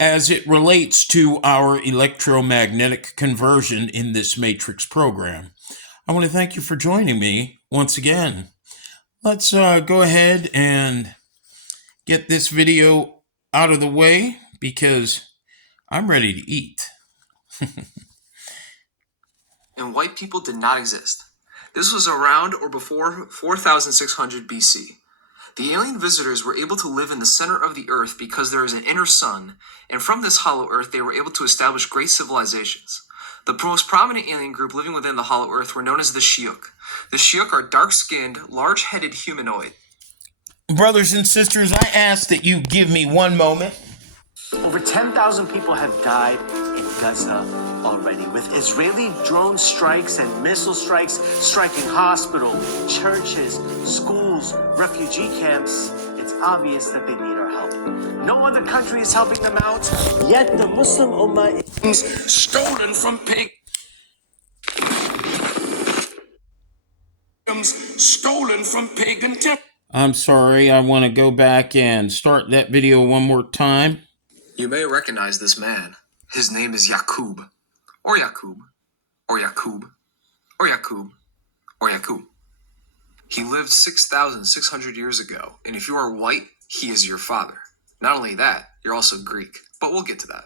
as it relates to our electromagnetic conversion in this Matrix program. I want to thank you for joining me once again. Let's go ahead and get this video out of the way because I'm ready to eat. And white people did not exist. This was around or before 4600 BC. The alien visitors were able to live in the center of the earth because there is an inner sun, and from this hollow earth they were able to establish great civilizations. The most prominent alien group living within the hollow earth were known as the Shi'uk. The Shi'uk are dark-skinned, large-headed humanoid. Brothers and sisters, I ask that you give me one moment. Over 10,000 people have died in Gaza already, with Israeli drone strikes and missile strikes striking hospitals, churches, schools, refugee camps. It's obvious that they need our help. No other country is helping them out, yet the Muslim Ummah Stolen from pagan temples. I'm sorry, I want to go back and start that video one more time. You may recognize this man. His name is Yaqub, or Yaqub, or Yaqub, or Yaqub, or Yaqub. He lived 6,600 years ago, and if you are white, he is your father. Not only that, you're also Greek, but we'll get to that.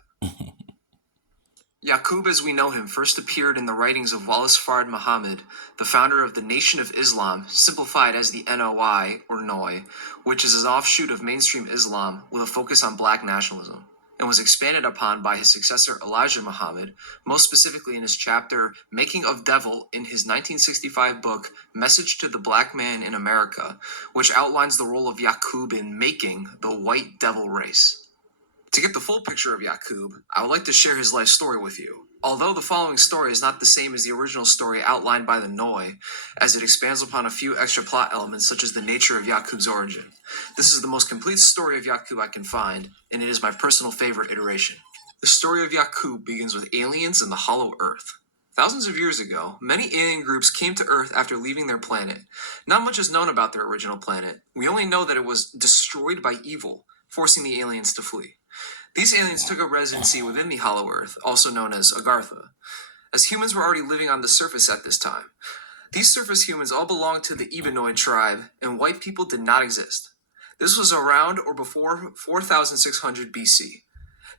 Yaqub, as we know him, first appeared in the writings of Wallace Fard Muhammad, the founder of the Nation of Islam, simplified as the NOI, or NOI, which is an offshoot of mainstream Islam with a focus on black nationalism, and was expanded upon by his successor Elijah Muhammad, most specifically in his chapter Making of Devil in his 1965 book Message to the Black Man in America, which outlines the role of Yaqub in making the white devil race. To get the full picture of Yaqub, I would like to share his life story with you. Although the following story is not the same as the original story outlined by the Noi, as it expands upon a few extra plot elements such as the nature of Yaqub's origin. This is the most complete story of Yaqub I can find, and it is my personal favorite iteration. The story of Yaqub begins with aliens and the Hollow Earth. Thousands of years ago, many alien groups came to Earth after leaving their planet. Not much is known about their original planet. We only know that it was destroyed by evil, forcing the aliens to flee. These aliens took up residency within the Hollow Earth, also known as Agartha, as humans were already living on the surface at this time. These surface humans all belonged to the Ebenoid tribe, and white people did not exist. This was around or before 4600 BC.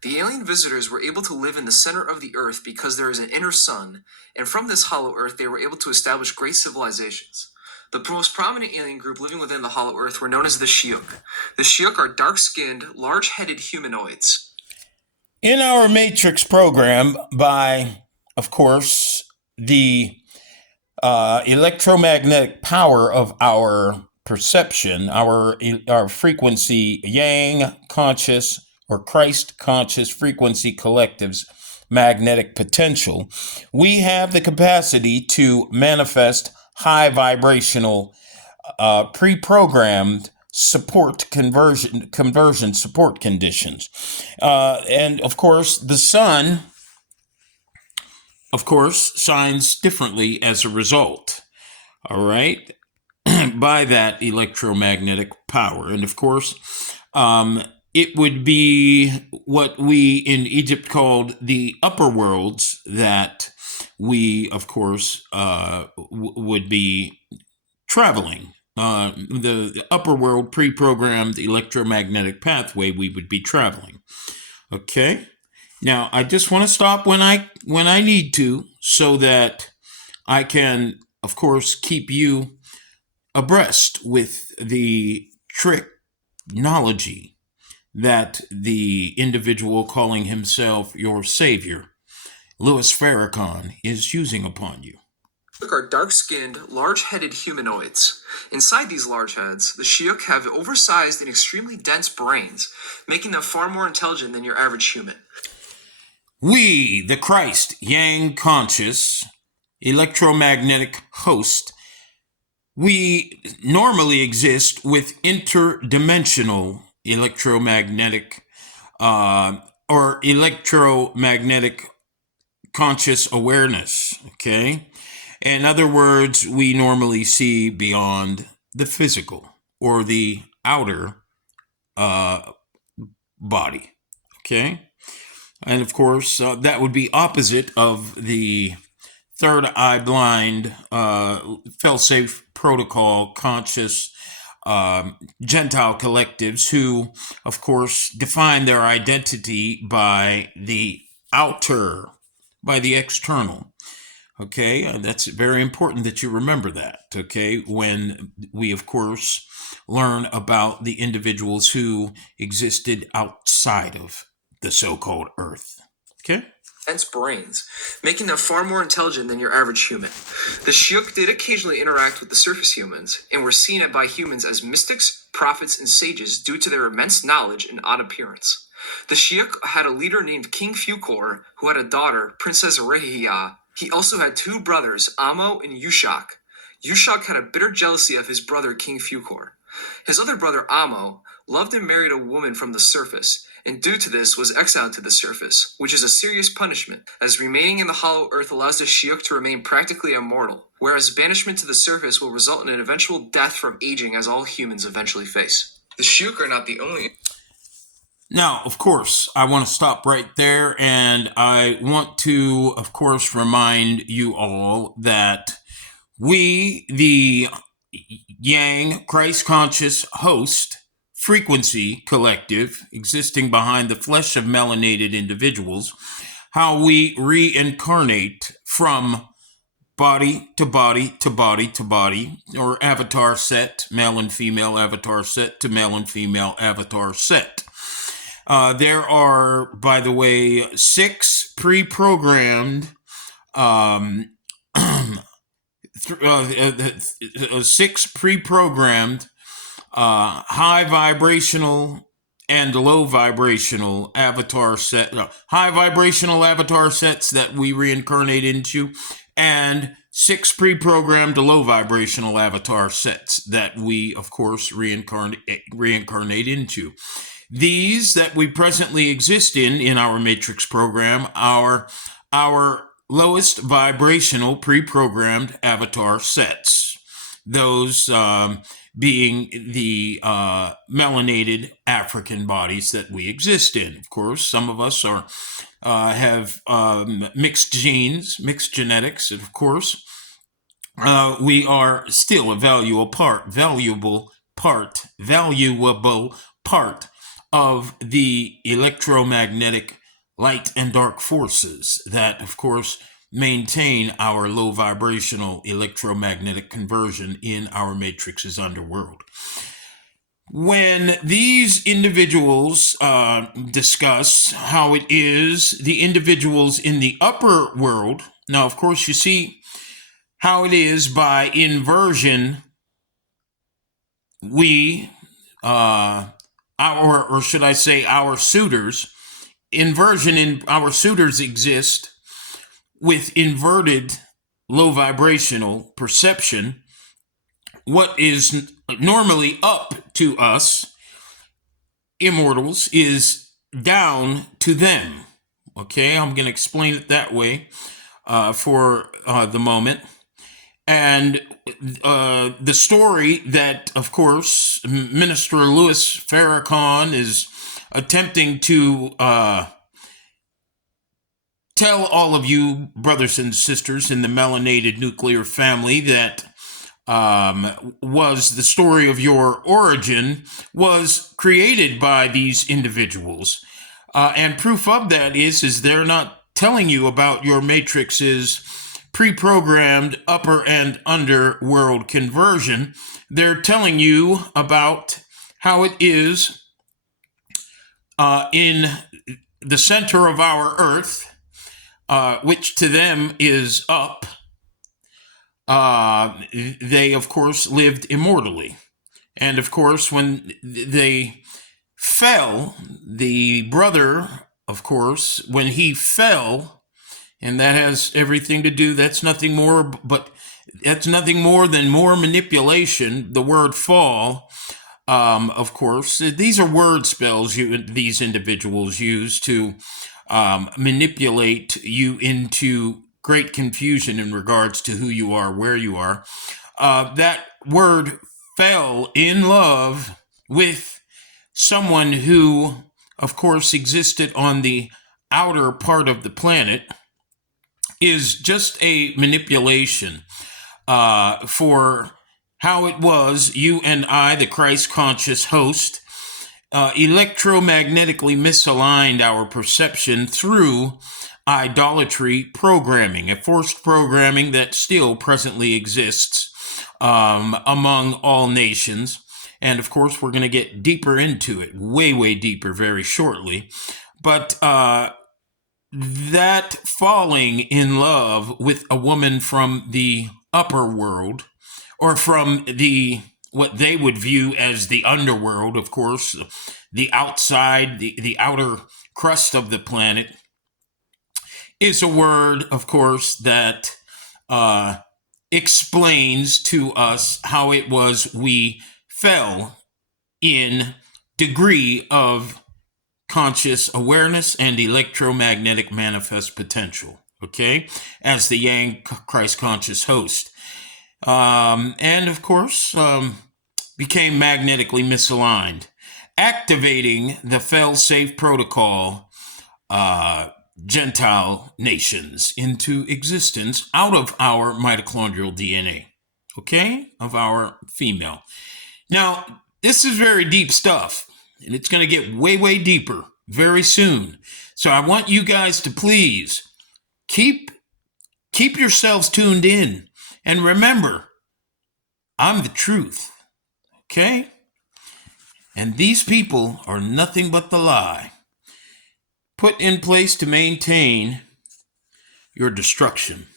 The alien visitors were able to live in the center of the Earth because there is an inner sun, and from this Hollow Earth they were able to establish great civilizations. The most prominent alien group living within the Hollow Earth were known as the Shi'uk. The Shi'uk are dark-skinned, large-headed humanoids. In our Matrix program, by, of course, the electromagnetic power of our perception, our frequency, Yang conscious or Christ conscious frequency collective's magnetic potential, we have the capacity to manifest high vibrational, pre-programmed support conversion support conditions. And of course, the sun, of course, shines differently as a result. All right. By that electromagnetic power. And of course, it would be what we in Egypt called the upper worlds that we, of course, would be traveling. The upper world pre-programmed electromagnetic pathway we would be traveling. Okay. Now I just want to stop when I need to, so that I can, of course, keep you abreast with the technology that the individual calling himself your savior, Louis Farrakhan, is using upon you. Are dark-skinned, large-headed humanoids. Inside these large heads, the Shi'uk have oversized and extremely dense brains, making them far more intelligent than your average human. We, the Christ, Yang conscious, electromagnetic host, we normally exist with interdimensional electromagnetic or electromagnetic conscious awareness, okay? In other words, we normally see beyond the physical or the outer body, okay? And of course, that would be opposite of the third eye blind, fail-safe protocol conscious Gentile collectives who, of course, define their identity by the outer, by the external. Okay, that's very important that you remember that, okay, when we, of course, learn about the individuals who existed outside of the so-called earth, okay? brains, making them far more intelligent than your average human. The Shiuk did occasionally interact with the surface humans, and were seen by humans as mystics, prophets, and sages due to their immense knowledge and odd appearance. The Shiuk had a leader named King Fukor, who had a daughter, Princess Rehia. He also had two brothers, Amo and Yushak. Yushak had a bitter jealousy of his brother, King Fukor. His other brother, Amo, loved and married a woman from the surface, and due to this was exiled to the surface, which is a serious punishment, as remaining in the hollow earth allows the Shiuk to remain practically immortal, whereas banishment to the surface will result in an eventual death from aging, as all humans eventually face. The Shiuk are not the only... Now, of course, I want to stop right there, and I want to, of course, remind you all that we, the Yang Christ Conscious Host Frequency Collective, existing behind the flesh of melanated individuals, how we reincarnate from body to body to body to body, or avatar set, male and female avatar set to male and female avatar set. There are, by the way, 6 pre-programmed 6 pre-programmed high vibrational and low vibrational avatar set, high vibrational avatar sets that we reincarnate into, and 6 pre-programmed low vibrational avatar sets that we, of course, reincarnate into. These that we presently exist in our Matrix program, our lowest vibrational pre-programmed avatar sets. Those being the melanated African bodies that we exist in. Of course, some of us have mixed genes, mixed genetics, and of course, we are still a valuable part of the electromagnetic light and dark forces that, of course, maintain our low vibrational electromagnetic conversion in our matrix's underworld. When these individuals discuss how it is the individuals in the upper world, now, of course, you see how it is by inversion, we, or should I say our suitors, inversion in our suitors exist with inverted low vibrational perception. What is normally up to us, immortals, is down to them. Okay, I'm going to explain it that way for the moment. And the story that, of course, Minister Louis Farrakhan is attempting to tell all of you brothers and sisters in the melanated nuclear family that was the story of your origin was created by these individuals. And proof of that is they're not telling you about your matrix's pre-programmed upper and underworld conversion. They're telling you about how it is in the center of our earth, which to them is up. They, of course, lived immortally. And, of course, when they fell, the brother, of course, when he fell, and that has everything to do, that's nothing more than more manipulation. The word fall, of course, these are word spells these individuals use to manipulate you into great confusion in regards to who you are, where you are. That word fell in love with someone who, of course, existed on the outer part of the planet, is just a manipulation for how it was you and I, the Christ conscious host, electromagnetically misaligned our perception through idolatry programming, a forced programming that still presently exists among all nations. And of course, we're going to get deeper into it, way, way deeper very shortly. But that falling in love with a woman from the upper world, or from the what they would view as the underworld, of course, the outside, the outer crust of the planet, is a word, of course, that explains to us how it was we fell in degree of conscious awareness and electromagnetic manifest potential, okay, as the Yang Christ conscious host. And of course, became magnetically misaligned, activating the fail-safe protocol, Gentile nations into existence out of our mitochondrial DNA, okay, of our female. Now, this is very deep stuff, and it's going to get way, way deeper very soon. So I want you guys to please keep yourselves tuned in. And remember, I'm the truth, okay? And these people are nothing but the lie put in place to maintain your destruction.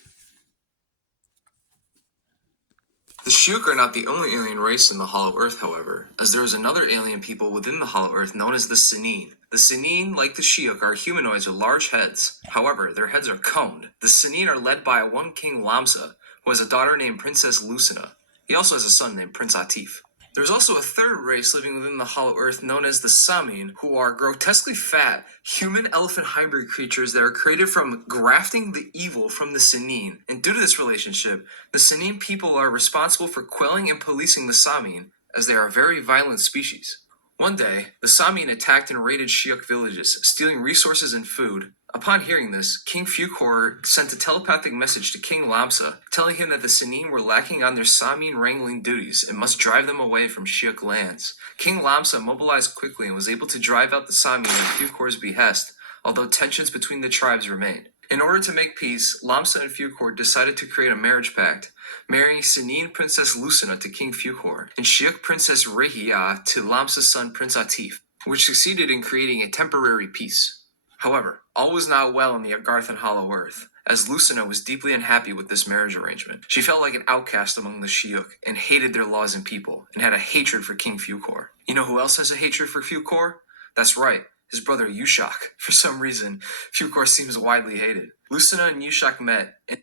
The Shiuk are not the only alien race in the Hollow Earth, however, as there is another alien people within the Hollow Earth known as the Sinine. The Sinine, like the Shiuk, are humanoids with large heads. However, their heads are coned. The Sinine are led by one King Lamsa, who has a daughter named Princess Lucina. He also has a son named Prince Atif. There's also a third race living within the Hollow Earth known as the Samin, who are grotesquely fat, human-elephant hybrid creatures that are created from grafting the evil from the Sinine. And due to this relationship, the Sinine people are responsible for quelling and policing the Samin, as they are a very violent species. One day, the Samin attacked and raided Shiuk villages, stealing resources and food. Upon hearing this, King Fucor sent a telepathic message to King Lamsa, telling him that the Sinine were lacking on their Samin wrangling duties and must drive them away from Shiuk lands. King Lamsa mobilized quickly and was able to drive out the Samin at Fucor's behest, although tensions between the tribes remained. In order to make peace, Lamsa and Fucor decided to create a marriage pact, marrying Sinine Princess Lucina to King Fucor, and Shiuk Princess Rehia to Lamsa's son Prince Atif, which succeeded in creating a temporary peace. However, all was not well in the Agarthan Hollow Earth, as Lucina was deeply unhappy with this marriage arrangement. She felt like an outcast among the Shiuk, and hated their laws and people, and had a hatred for King Fucor. You know who else has a hatred for Fucor? That's right, his brother Yushak. For some reason, Fucor seems widely hated. Lucina and Yushak met, and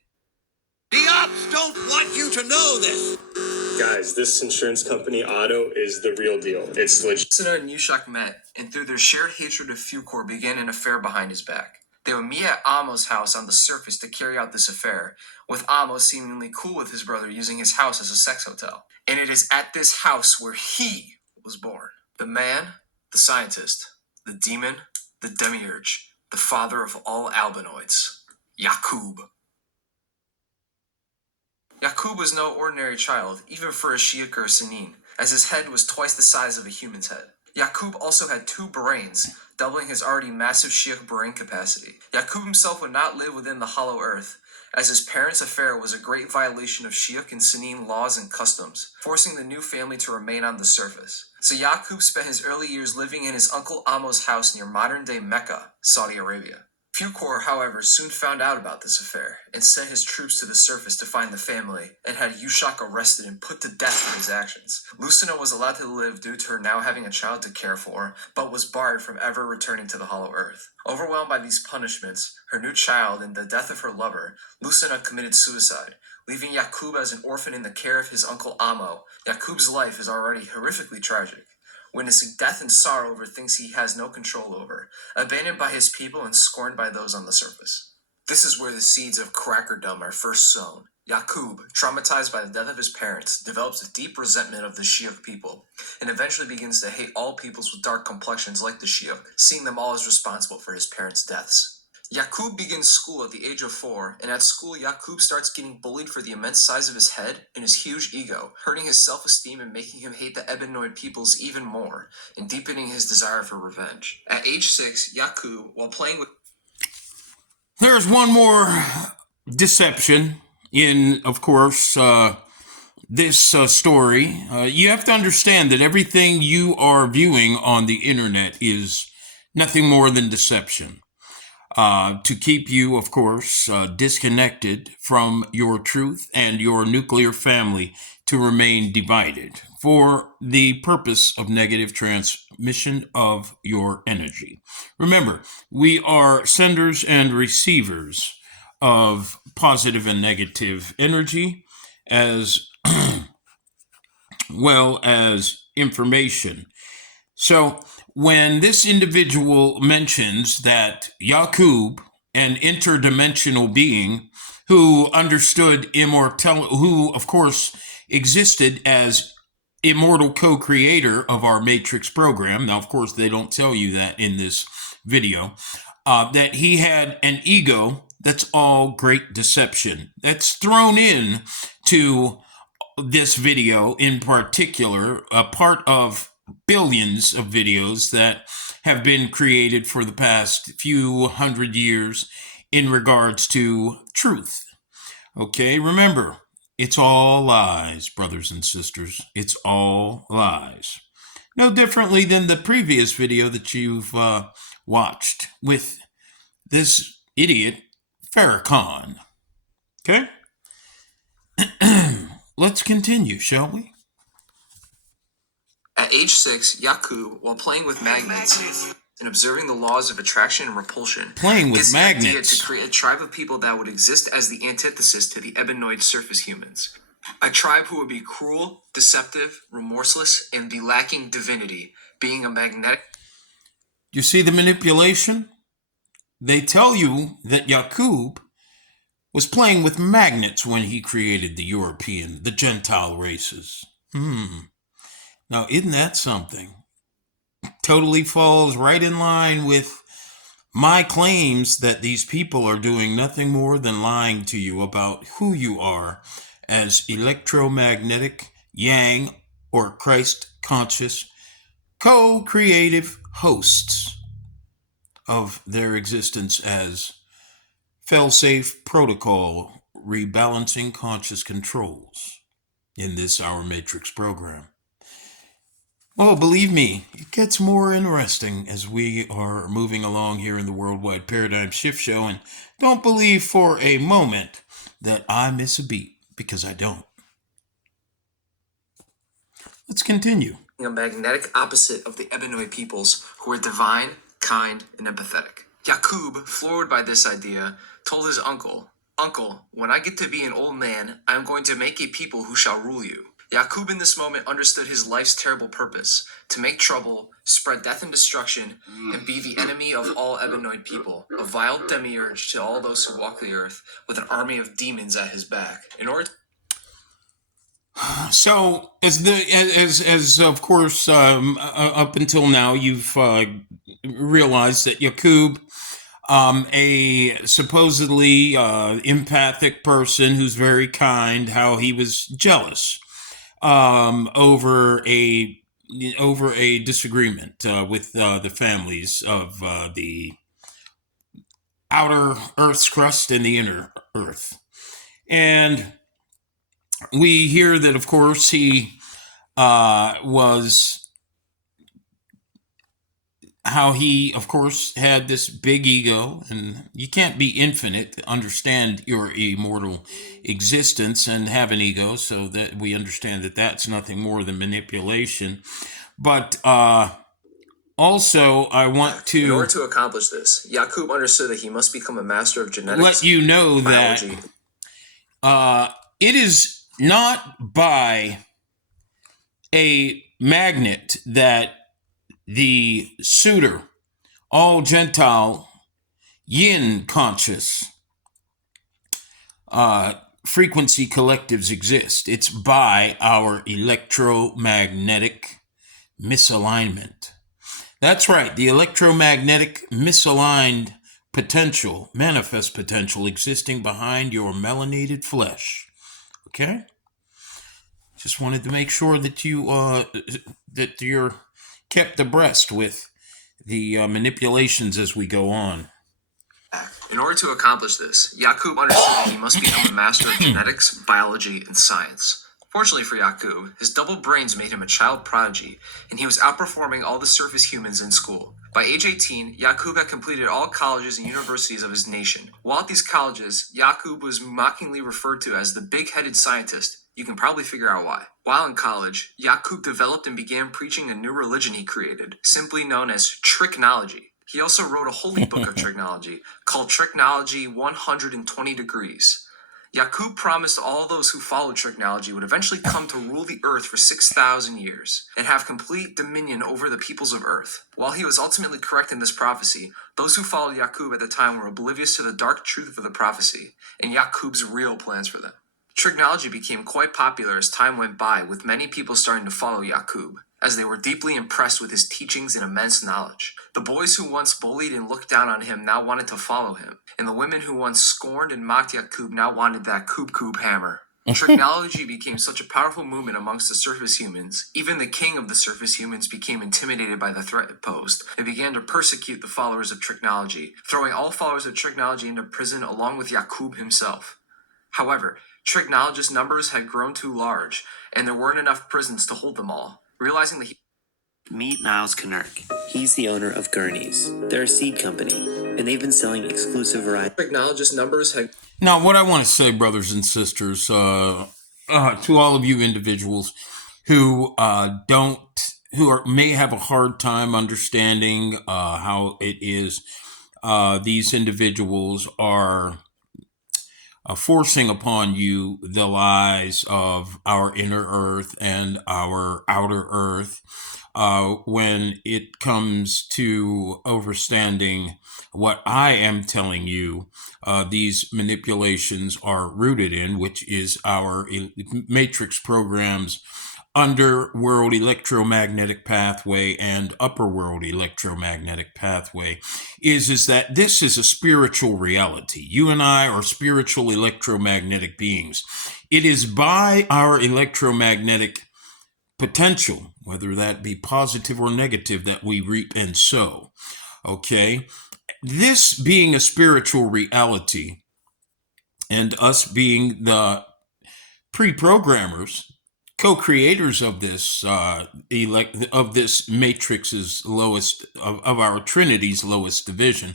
The ops don't want you to know this. Guys, this insurance company, Otto, is the real deal. It's legit. Lucina and Yushak met, and through their shared hatred of Fucor began an affair behind his back. They would meet at Amos' house on the surface to carry out this affair, with Amos seemingly cool with his brother using his house as a sex hotel. And it is at this house where he was born. The man, the scientist, the demon, the demiurge, the father of all albinoids, Yakub. Yakub was no ordinary child, even for a Shiuk or a Sinine, as his head was twice the size of a human's head. Yakub also had 2 brains, doubling his already massive Shiuk brain capacity. Yakub himself would not live within the Hollow Earth, as his parents' affair was a great violation of Shiuk and Sinine laws and customs, forcing the new family to remain on the surface. So Yakub spent his early years living in his uncle Amos' house near modern-day Mecca, Saudi Arabia. Fucor, however, soon found out about this affair, and sent his troops to the surface to find the family, and had Yushak arrested and put to death for his actions. Lucina was allowed to live due to her now having a child to care for, but was barred from ever returning to the Hollow Earth. Overwhelmed by these punishments, her new child, and the death of her lover, Lucina committed suicide, leaving Yakub as an orphan in the care of his uncle Amo. Yakub's life is already horrifically tragic, witnessing death and sorrow over things he has no control over, abandoned by his people and scorned by those on the surface. This is where the seeds of crackerdom are first sown. Yakub, traumatized by the death of his parents, develops a deep resentment of the Shiuk people, and eventually begins to hate all peoples with dark complexions like the Shiuk, seeing them all as responsible for his parents' deaths. Yakub begins school at the age of 4, and at school Yakub starts getting bullied for the immense size of his head and his huge ego, hurting his self-esteem and making him hate the Ebenoid peoples even more, and deepening his desire for revenge. At age 6, Yakub, while playing with... There's one more deception in, of course, this story. You have to understand that everything you are viewing on the internet is nothing more than deception. to keep you, of course, disconnected from your truth and your nuclear family to remain divided for the purpose of negative transmission of your energy. Remember, we are senders and receivers of positive and negative energy as well as information. So when this individual mentions that Yakub, an interdimensional being who understood who of course existed as immortal co-creator of our Matrix program. Now, of course, they don't tell you that in this video, that he had an ego. That's all great deception. That's thrown in to this video in particular, a part of billions of videos that have been created for the past few hundred years in regards to truth. Okay, remember, it's all lies, brothers and sisters. It's all lies. No differently than the previous video that you've watched with this idiot, Farrakhan. Okay? Let's continue, shall we? At age 6, Yakub, while playing with magnets and observing the laws of attraction and repulsion, gets the idea to create a tribe of people that would exist as the antithesis to the Ebenoid surface humans. A tribe who would be cruel, deceptive, remorseless, and be lacking divinity, being a magnetic... You see the manipulation? They tell you that Yakub was playing with magnets when he created the Gentile races. Now, isn't that something? Totally falls right in line with my claims that these people are doing nothing more than lying to you about who you are as electromagnetic, yang, or Christ-conscious, co-creative hosts of their existence as fail-safe protocol rebalancing conscious controls in this Our Matrix program. Oh, believe me, it gets more interesting as we are moving along here in the Worldwide Paradigm Shift Show, and don't believe for a moment that I miss a beat, because I don't. Let's continue. A magnetic opposite of the Ebenoid peoples who are divine, kind, and empathetic. Yakub, floored by this idea, told his uncle, "Uncle, when I get to be an old man, I am going to make a people who shall rule you." Yakub in this moment understood his life's terrible purpose, to make trouble, spread death and destruction, and be the enemy of all Ebenoid people, a vile demiurge to all those who walk the earth, with an army of demons at his back. In order So, as of course, up until now, you've realized that Yakub, a supposedly empathic person who's very kind, how he was jealous over a disagreement with the families of the outer Earth's crust and the inner Earth, and we hear that, of course, he was how he, of course, had this big ego, and you can't be infinite to understand your immortal existence and have an ego, so that we understand that that's nothing more than manipulation. But also, I want to... In order to accomplish this, Yakub understood that he must become a master of genetics, let you know biology. That it is not by a magnet that the suitor, all Gentile, yin conscious frequency collectives exist. It's by our electromagnetic misalignment. That's right, the electromagnetic misaligned potential, manifest potential existing behind your melanated flesh. Okay? Just wanted to make sure that you're kept abreast with the manipulations as we go on. In order to accomplish this, Yakub understood that he must become a master of genetics, biology, and science. Fortunately for Yakub, his double brains made him a child prodigy, and he was outperforming all the surface humans in school. By age 18, Yakub had completed all colleges and universities of his nation. While at these colleges, Yakub was mockingly referred to as the big-headed scientist. You can probably figure out why. While in college, Yakub developed and began preaching a new religion he created, simply known as tricknology. He also wrote a holy book of tricknology called Tricknology 120 Degrees. Yakub promised all those who followed tricknology would eventually come to rule the earth for 6,000 years and have complete dominion over the peoples of earth. While he was ultimately correct in this prophecy, those who followed Yakub at the time were oblivious to the dark truth of the prophecy and Yakub's real plans for them. Tricknology became quite popular as time went by, with many people starting to follow Yakub, as they were deeply impressed with his teachings and immense knowledge. The boys who once bullied and looked down on him now wanted to follow him, and the women who once scorned and mocked Yakub now wanted that Kub hammer. Tricknology became such a powerful movement amongst the surface humans, even the king of the surface humans became intimidated by the threat it posed and began to persecute the followers of tricknology, throwing all followers of tricknology into prison along with Yakub himself. However, tricknologists' numbers had grown too large, and there weren't enough prisons to hold them all. Realizing that Meet Niles Knirk. He's the owner of Gurney's. They're a seed company, and they've been selling exclusive varieties. tricknologists' numbers had Now, what I want to say, brothers and sisters, to all of you individuals who may have a hard time understanding how it is these individuals are forcing upon you the lies of our inner earth and our outer earth when it comes to understanding what I am telling you these manipulations are rooted in, which is our matrix programs, underworld electromagnetic pathway and upperworld electromagnetic pathway, is that this is a spiritual reality. You and I are spiritual electromagnetic beings. It is by our electromagnetic potential, whether that be positive or negative, that we reap and sow. Okay? This being a spiritual reality and us being the pre-programmers, co-creators of this this matrix's lowest of our Trinity's lowest division.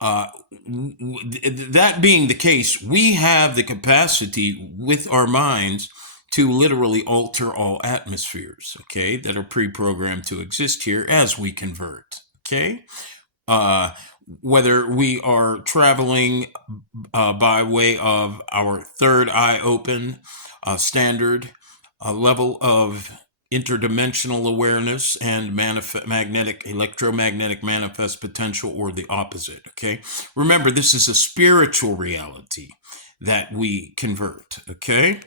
That being the case, we have the capacity with our minds to literally alter all atmospheres, okay, that are pre-programmed to exist here as we convert, okay? Whether we are traveling by way of our third eye open, standard level of interdimensional awareness and electromagnetic manifest potential, or the opposite, okay? Remember, this is a spiritual reality that we convert, okay?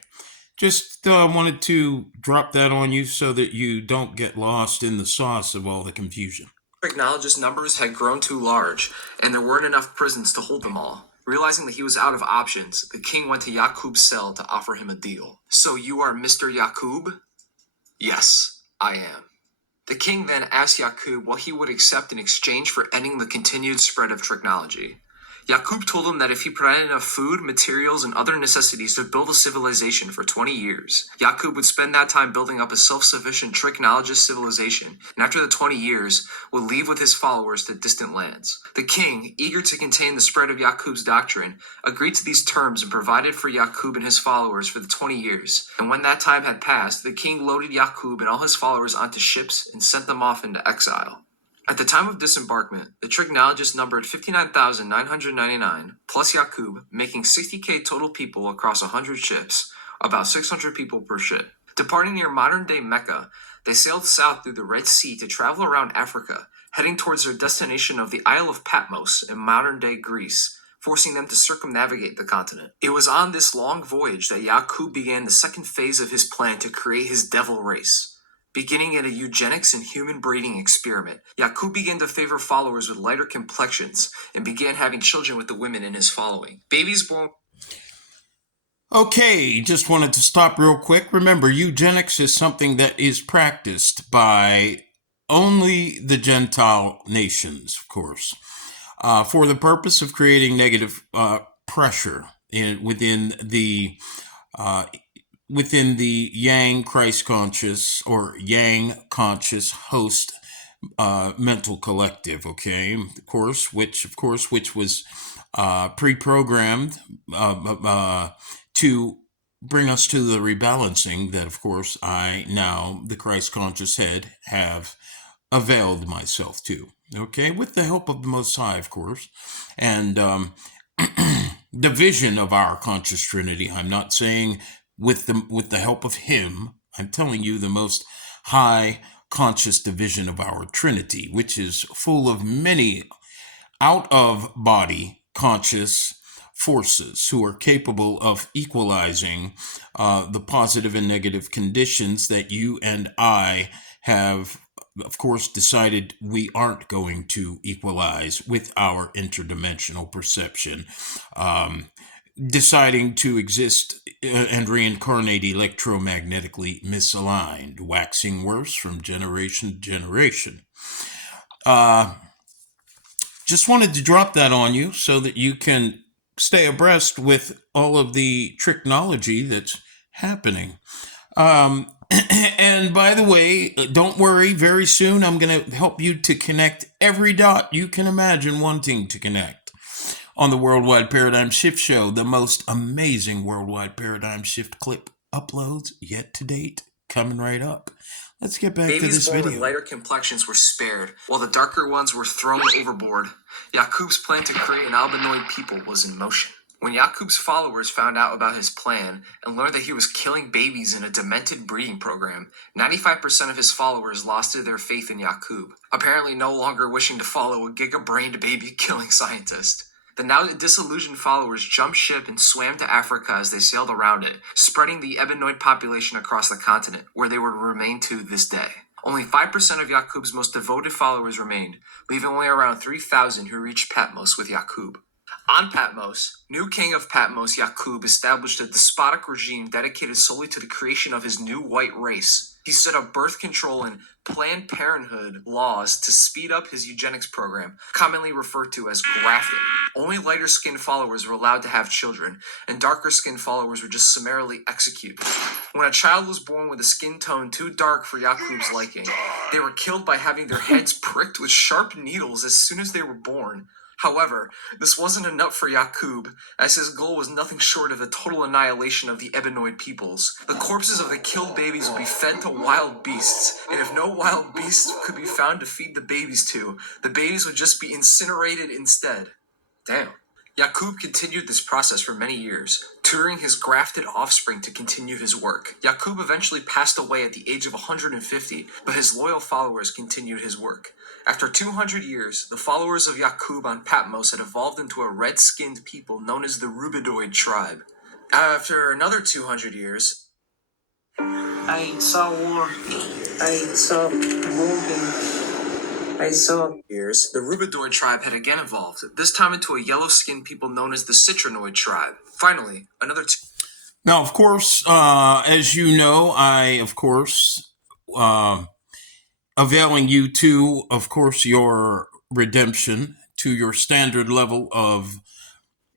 Just wanted to drop that on you so that you don't get lost in the sauce of all the confusion. tricknologists' numbers had grown too large, and there weren't enough prisons to hold them all. Realizing that he was out of options, the king went to Yakub's cell to offer him a deal. So you are Mr. Yakub? Yes, I am. The king then asked Yakub what he would accept in exchange for ending the continued spread of tricknology. Yakub told him that if he provided enough food, materials, and other necessities to build a civilization for 20 years, Yakub would spend that time building up a self-sufficient tricknologist civilization, and after the 20 years, would leave with his followers to distant lands. The king, eager to contain the spread of Yakub's doctrine, agreed to these terms and provided for Yakub and his followers for the 20 years, and when that time had passed, the king loaded Yakub and all his followers onto ships and sent them off into exile. At the time of disembarkment, the tricknologists numbered 59,999, plus Yakub, making 60k total people across 100 ships, about 600 people per ship. Departing near modern-day Mecca, they sailed south through the Red Sea to travel around Africa, heading towards their destination of the Isle of Patmos in modern-day Greece, forcing them to circumnavigate the continent. It was on this long voyage that Yakub began the second phase of his plan to create his devil race. Beginning at a eugenics and human breeding experiment, Yakub began to favor followers with lighter complexions and began having children with the women in his following. Babies born... Okay, just wanted to stop real quick. Remember, eugenics is something that is practiced by only the Gentile nations, of course, for the purpose of creating negative pressure within the within the Yang Christ Conscious or Yang Conscious Host mental collective, okay, of course, which was pre-programmed to bring us to the rebalancing that, of course, I now, the Christ Conscious Head, have availed myself to, okay, with the help of the Most High, of course, and the vision of our conscious Trinity. I'm not saying with the help of Him. I'm telling you the Most High conscious division of our Trinity, which is full of many out-of-body conscious forces who are capable of equalizing the positive and negative conditions that you and I have, of course, decided we aren't going to equalize with our interdimensional perception, deciding to exist and reincarnate electromagnetically misaligned, waxing worse from generation to generation. Just wanted to drop that on you so that you can stay abreast with all of the tricknology that's happening. And by the way, don't worry, very soon I'm going to help you to connect every dot you can imagine wanting to connect on the Worldwide Paradigm Shift Show, the most amazing Worldwide Paradigm Shift clip uploads yet to date, coming right up. Let's get back to Babies this born video. with lighter complexions were spared, while the darker ones were thrown overboard. Yaqub's plan to create an albinoid people was in motion. When Yaqub's followers found out about his plan and learned that he was killing babies in a demented breeding program, 95% of his followers lost their faith in Yaqub, apparently no longer wishing to follow a giga-brained baby-killing scientist. The now disillusioned followers jumped ship and swam to Africa as they sailed around it, spreading the Ebenoid population across the continent, where they would remain to this day. Only 5% of Yaqub's most devoted followers remained, leaving only around 3,000 who reached Patmos with Yaqub. On Patmos, new king of Patmos, Yaqub, established a despotic regime dedicated solely to the creation of his new white race. He set up birth control and Planned Parenthood laws to speed up his eugenics program, commonly referred to as grafting. Only lighter-skinned followers were allowed to have children, and darker-skinned followers were just summarily executed. When a child was born with a skin tone too dark for Yaqub's liking, they were killed by having their heads pricked with sharp needles as soon as they were born. However, this wasn't enough for Yaqub, as his goal was nothing short of the total annihilation of the Ebenoid peoples. The corpses of the killed babies would be fed to wild beasts, and if no wild beasts could be found to feed the babies to, the babies would just be incinerated instead. Damn. Yaqub continued this process for many years, tutoring his grafted offspring to continue his work. Yaqub eventually passed away at the age of 150, but his loyal followers continued his work. After 200 years, the followers of Yaqub on Patmos had evolved into a red-skinned people known as the Rubidoid tribe. After another 200 years, I saw war. I saw moving. the Rubidoid tribe had again evolved, this time into a yellow-skinned people known as the Citrinoid tribe. Finally, another Now, of course, as you know, I, of course, availing you to, of course, your redemption to your standard level of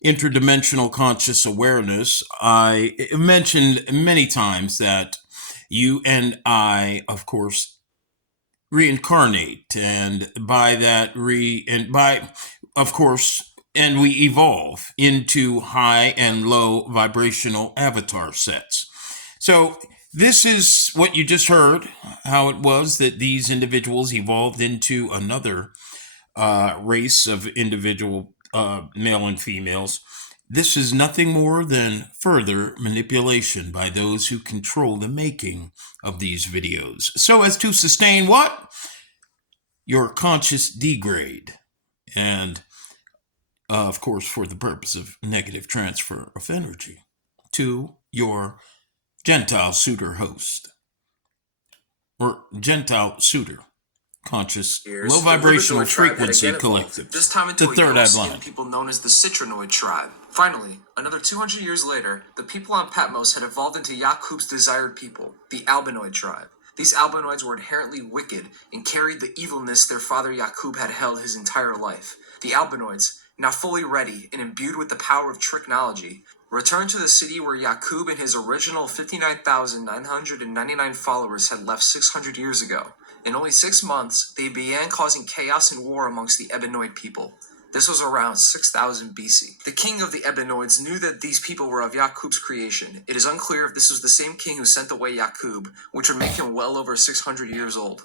interdimensional conscious awareness. I mentioned many times that you and I, of course, reincarnate, and by that we evolve into high and low vibrational avatar sets. So this is what you just heard, how it was that these individuals evolved into another race of individual male and females. This is nothing more than further manipulation by those who control the making of these videos, so as to sustain what? Your conscious degrade. And, of course, for the purpose of negative transfer of energy to your Gentile suitor host. Or Gentile suitor. Conscious, low vibrational frequency collective. This time into the third eye blind. People known as the Citrinoid tribe. Finally, another 200 years later, the people on Patmos had evolved into Yaqub's desired people, the Albinoid tribe. These albinoids were inherently wicked and carried the evilness their father Yaqub had held his entire life. The albinoids, now fully ready and imbued with the power of tricknology, Return to the city where Yaqub and his original 59,999 followers had left 600 years ago. In only 6 months, they began causing chaos and war amongst the Ebenoid people. This was around 6000 BC. The king of the Ebenoids knew that these people were of Yaqub's creation. It is unclear if this was the same king who sent away Yaqub, which would make him well over 600 years old.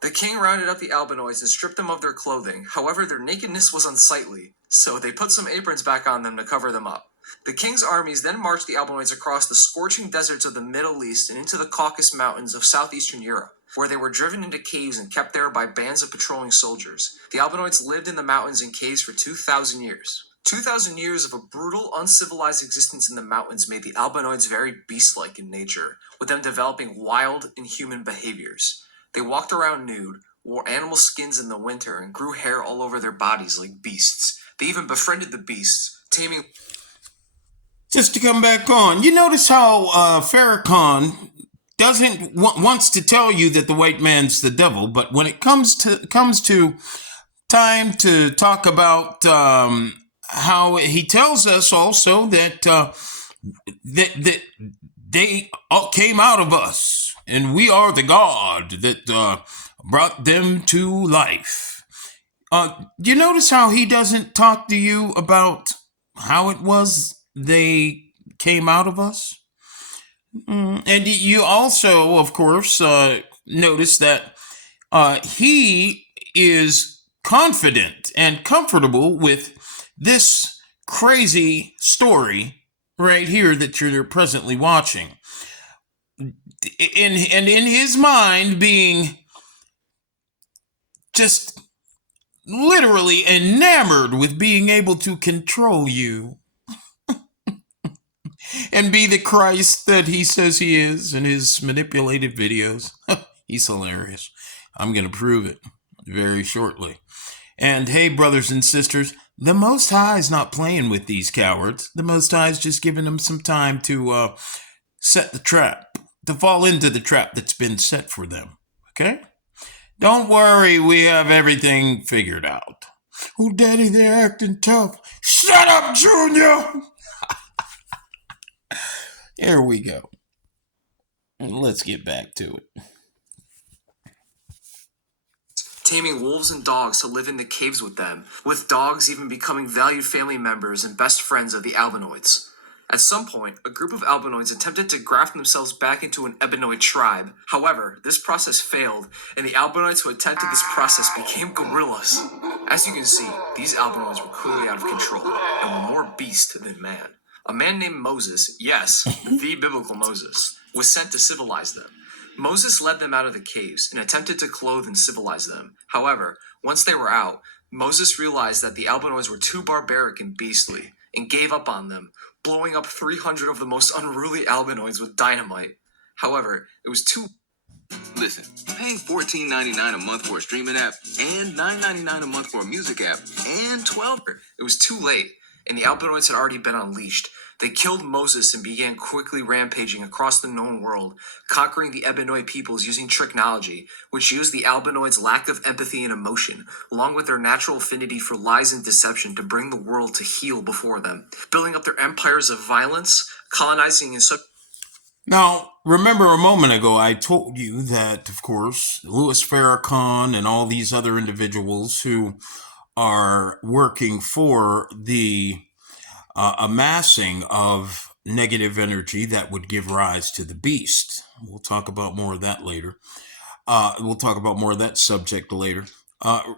The king rounded up the Albinoids and stripped them of their clothing. However, their nakedness was unsightly, so they put some aprons back on them to cover them up. The king's armies then marched the Albinoids across the scorching deserts of the Middle East and into the Caucasus Mountains of southeastern Europe, where they were driven into caves and kept there by bands of patrolling soldiers. The Albinoids lived in the mountains and caves for 2,000 years. 2,000 years of a brutal, uncivilized existence in the mountains made the Albinoids very beast-like in nature, with them developing wild, inhuman behaviors. They walked around nude, wore animal skins in the winter, and grew hair all over their bodies like beasts. They even befriended the beasts, taming... Just to come back on, you notice how Farrakhan wants to tell you that the white man's the devil, but when it comes to time to talk about how he tells us also that that they all came out of us and we are the God that brought them to life. Do you notice how he doesn't talk to you about how it was they came out of us? And you also, of course, notice that he is confident and comfortable with this crazy story right here that you're presently watching. And in his mind being just literally enamored with being able to control you and be the Christ that he says he is in his manipulated videos. He's hilarious. I'm going to prove it very shortly. And hey, brothers and sisters, the Most High is not playing with these cowards. The Most High is just giving them some time to set the trap, to fall into the trap that's been set for them. Okay? Don't worry, we have everything figured out. Oh, Daddy, they're acting tough. Shut up, Junior! Here we go. Let's get back to it. Taming wolves and dogs to live in the caves with them, with dogs even becoming valued family members and best friends of the Albinoids. At some point, a group of Albinoids attempted to graft themselves back into an Ebenoid tribe. However, this process failed, and the Albinoids who attempted this process became gorillas. As you can see, these Albinoids were clearly out of control, and were more beast than man. A man named Moses, yes, the biblical Moses, was sent to civilize them. Moses led them out of the caves and attempted to clothe and civilize them. However, once they were out, Moses realized that the Albinoids were too barbaric and beastly, and gave up on them, blowing up 300 of the most unruly Albinoids with dynamite. However, it was too... Listen, paying $14.99 a month for a streaming app, and $9.99 a month for a music app, and $12... It was too late, and the Albinoids had already been unleashed. They killed Moses and began quickly rampaging across the known world, conquering the Ebenoid peoples using technology, which used the Albinoids' lack of empathy and emotion, along with their natural affinity for lies and deception to bring the world to heel before them, building up their empires of violence, colonizing and Now, remember a moment ago I told you that, of course, Louis Farrakhan and all these other individuals who are working for the amassing of negative energy that would give rise to the beast. We'll talk about more of that later. We'll talk about more of that subject later.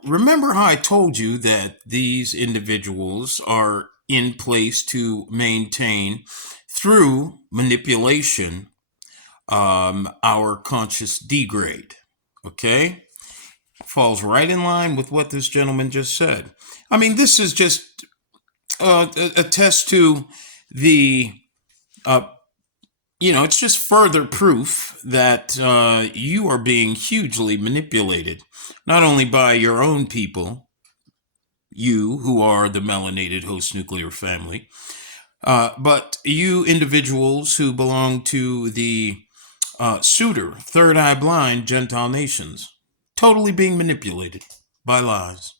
Remember how I told you that these individuals are in place to maintain, through manipulation, our conscious degrade. Okay? Falls right in line with what this gentleman just said. I mean, this is just attest to the, it's just further proof that you are being hugely manipulated, not only by your own people, you who are the melanated host nuclear family, but you individuals who belong to the Suitor, Third Eye Blind Gentile nations, totally being manipulated by lies.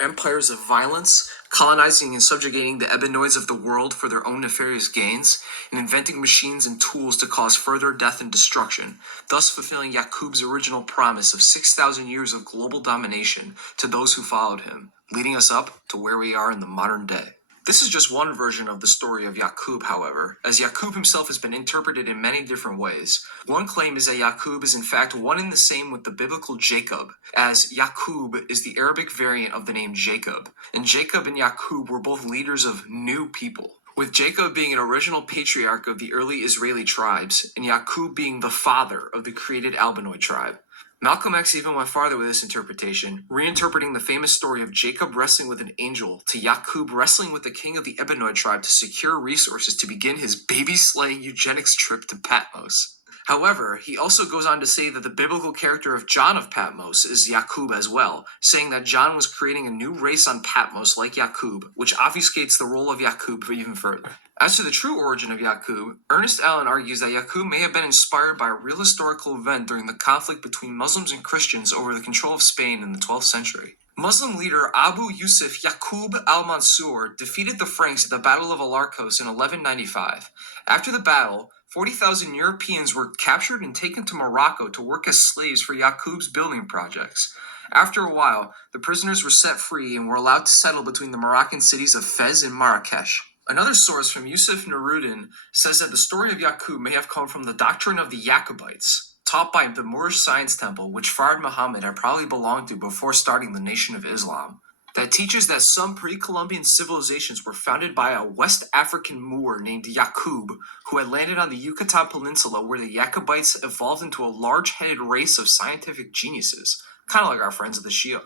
empires of violence, colonizing and subjugating the Ebenoids of the world for their own nefarious gains, and inventing machines and tools to cause further death and destruction, thus fulfilling Yaqub's original promise of 6,000 years of global domination to those who followed him, leading us up to where we are in the modern day. This is just one version of the story of Yaqub, however, as Yaqub himself has been interpreted in many different ways. One claim is that Yaqub is in fact one and the same with the biblical Jacob, as Yaqub is the Arabic variant of the name Jacob, and Jacob and Yaqub were both leaders of new people, with Jacob being an original patriarch of the early Israeli tribes, and Yaqub being the father of the created Albanoid tribe. Malcolm X even went farther with this interpretation, reinterpreting the famous story of Jacob wrestling with an angel to Yaqub wrestling with the king of the Ebenoid tribe to secure resources to begin his baby-slaying eugenics trip to Patmos. However, he also goes on to say that the biblical character of John of Patmos is Yaqub as well, saying that John was creating a new race on Patmos like Yaqub, which obfuscates the role of Yaqub even further. As to the true origin of Yaqub, Ernest Allen argues that Yaqub may have been inspired by a real historical event during the conflict between Muslims and Christians over the control of Spain in the 12th century. Muslim leader Abu Yusuf Yaqub al-Mansur defeated the Franks at the Battle of Alarcos in 1195. After the battle, 40,000 Europeans were captured and taken to Morocco to work as slaves for Yaqub's building projects. After a while, the prisoners were set free and were allowed to settle between the Moroccan cities of Fez and Marrakesh. Another source from Yusuf Nuruddin says that the story of Yaqub may have come from the doctrine of the Jacobites, taught by the Moorish Science Temple, which Fard Muhammad had probably belonged to before starting the Nation of Islam, that teaches that some pre-Columbian civilizations were founded by a West African Moor named Yaqub, who had landed on the Yucatan Peninsula, where the Jacobites evolved into a large-headed race of scientific geniuses, kind of like our friends of the Shi'ok,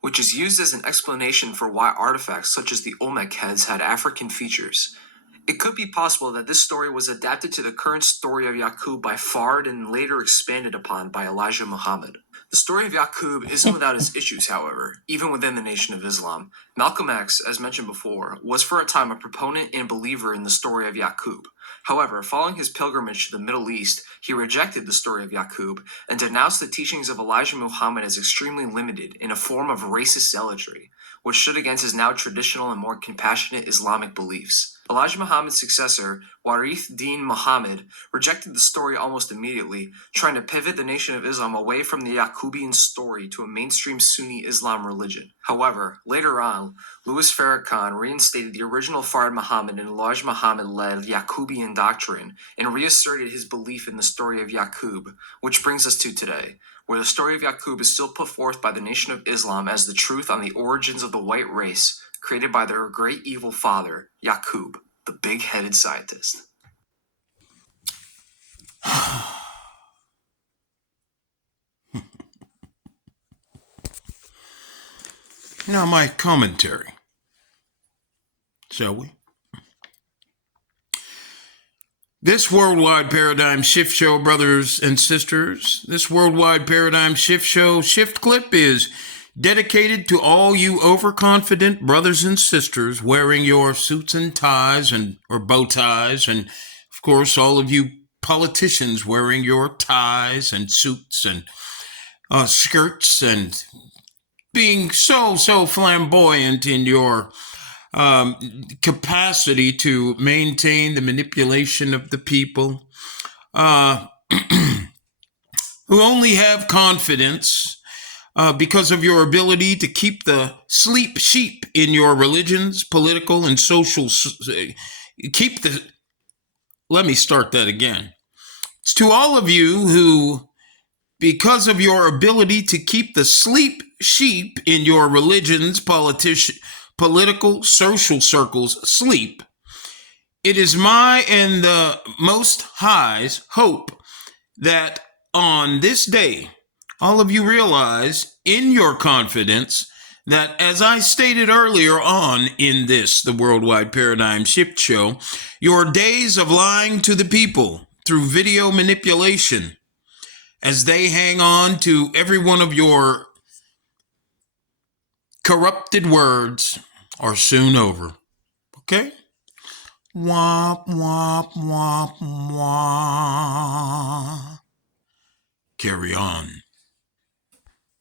which is used as an explanation for why artifacts such as the Olmec heads had African features. It could be possible that this story was adapted to the current story of Yaqub by Fard and later expanded upon by Elijah Muhammad. The story of Yaqub isn't without its issues, however, even within the Nation of Islam. Malcolm X, as mentioned before, was for a time a proponent and believer in the story of Yaqub. However, following his pilgrimage to the Middle East, he rejected the story of Yaqub and denounced the teachings of Elijah Muhammad as extremely limited in a form of racist zealotry, which stood against his now traditional and more compassionate Islamic beliefs. Elijah Muhammad's successor, Warith Din Muhammad, rejected the story almost immediately, trying to pivot the Nation of Islam away from the Yaqubian story to a mainstream Sunni Islam religion. However, later on, Louis Farrakhan reinstated the original Fard Muhammad and Elijah Muhammad-led Yaqubian doctrine and reasserted his belief in the story of Yaqub, which brings us to today, where the story of Yaqub is still put forth by the Nation of Islam as the truth on the origins of the white race, created by their great evil father, Yaqub, the big-headed scientist. Now my commentary, shall we? This Worldwide Paradigm Shift Show, brothers and sisters, this Worldwide Paradigm Shift Show shift clip is dedicated to all you overconfident brothers and sisters wearing your suits and ties or bow ties, and of course all of you politicians wearing your ties and suits and skirts and being so flamboyant in your capacity to maintain the manipulation of the people who only have confidence because of your ability to keep the sleep sheep in your religions, political and social, let me start that again. It's to all of you who, because of your ability to keep the sleep sheep in your religions, political, social circles sleep, it is my and the Most High's hope that on this day, all of you realize in your confidence that, as I stated earlier on in the Worldwide Paradigm Shift Show, your days of lying to the people through video manipulation, as they hang on to every one of your corrupted words, are soon over. Okay? Womp, womp, womp, womp. Carry on.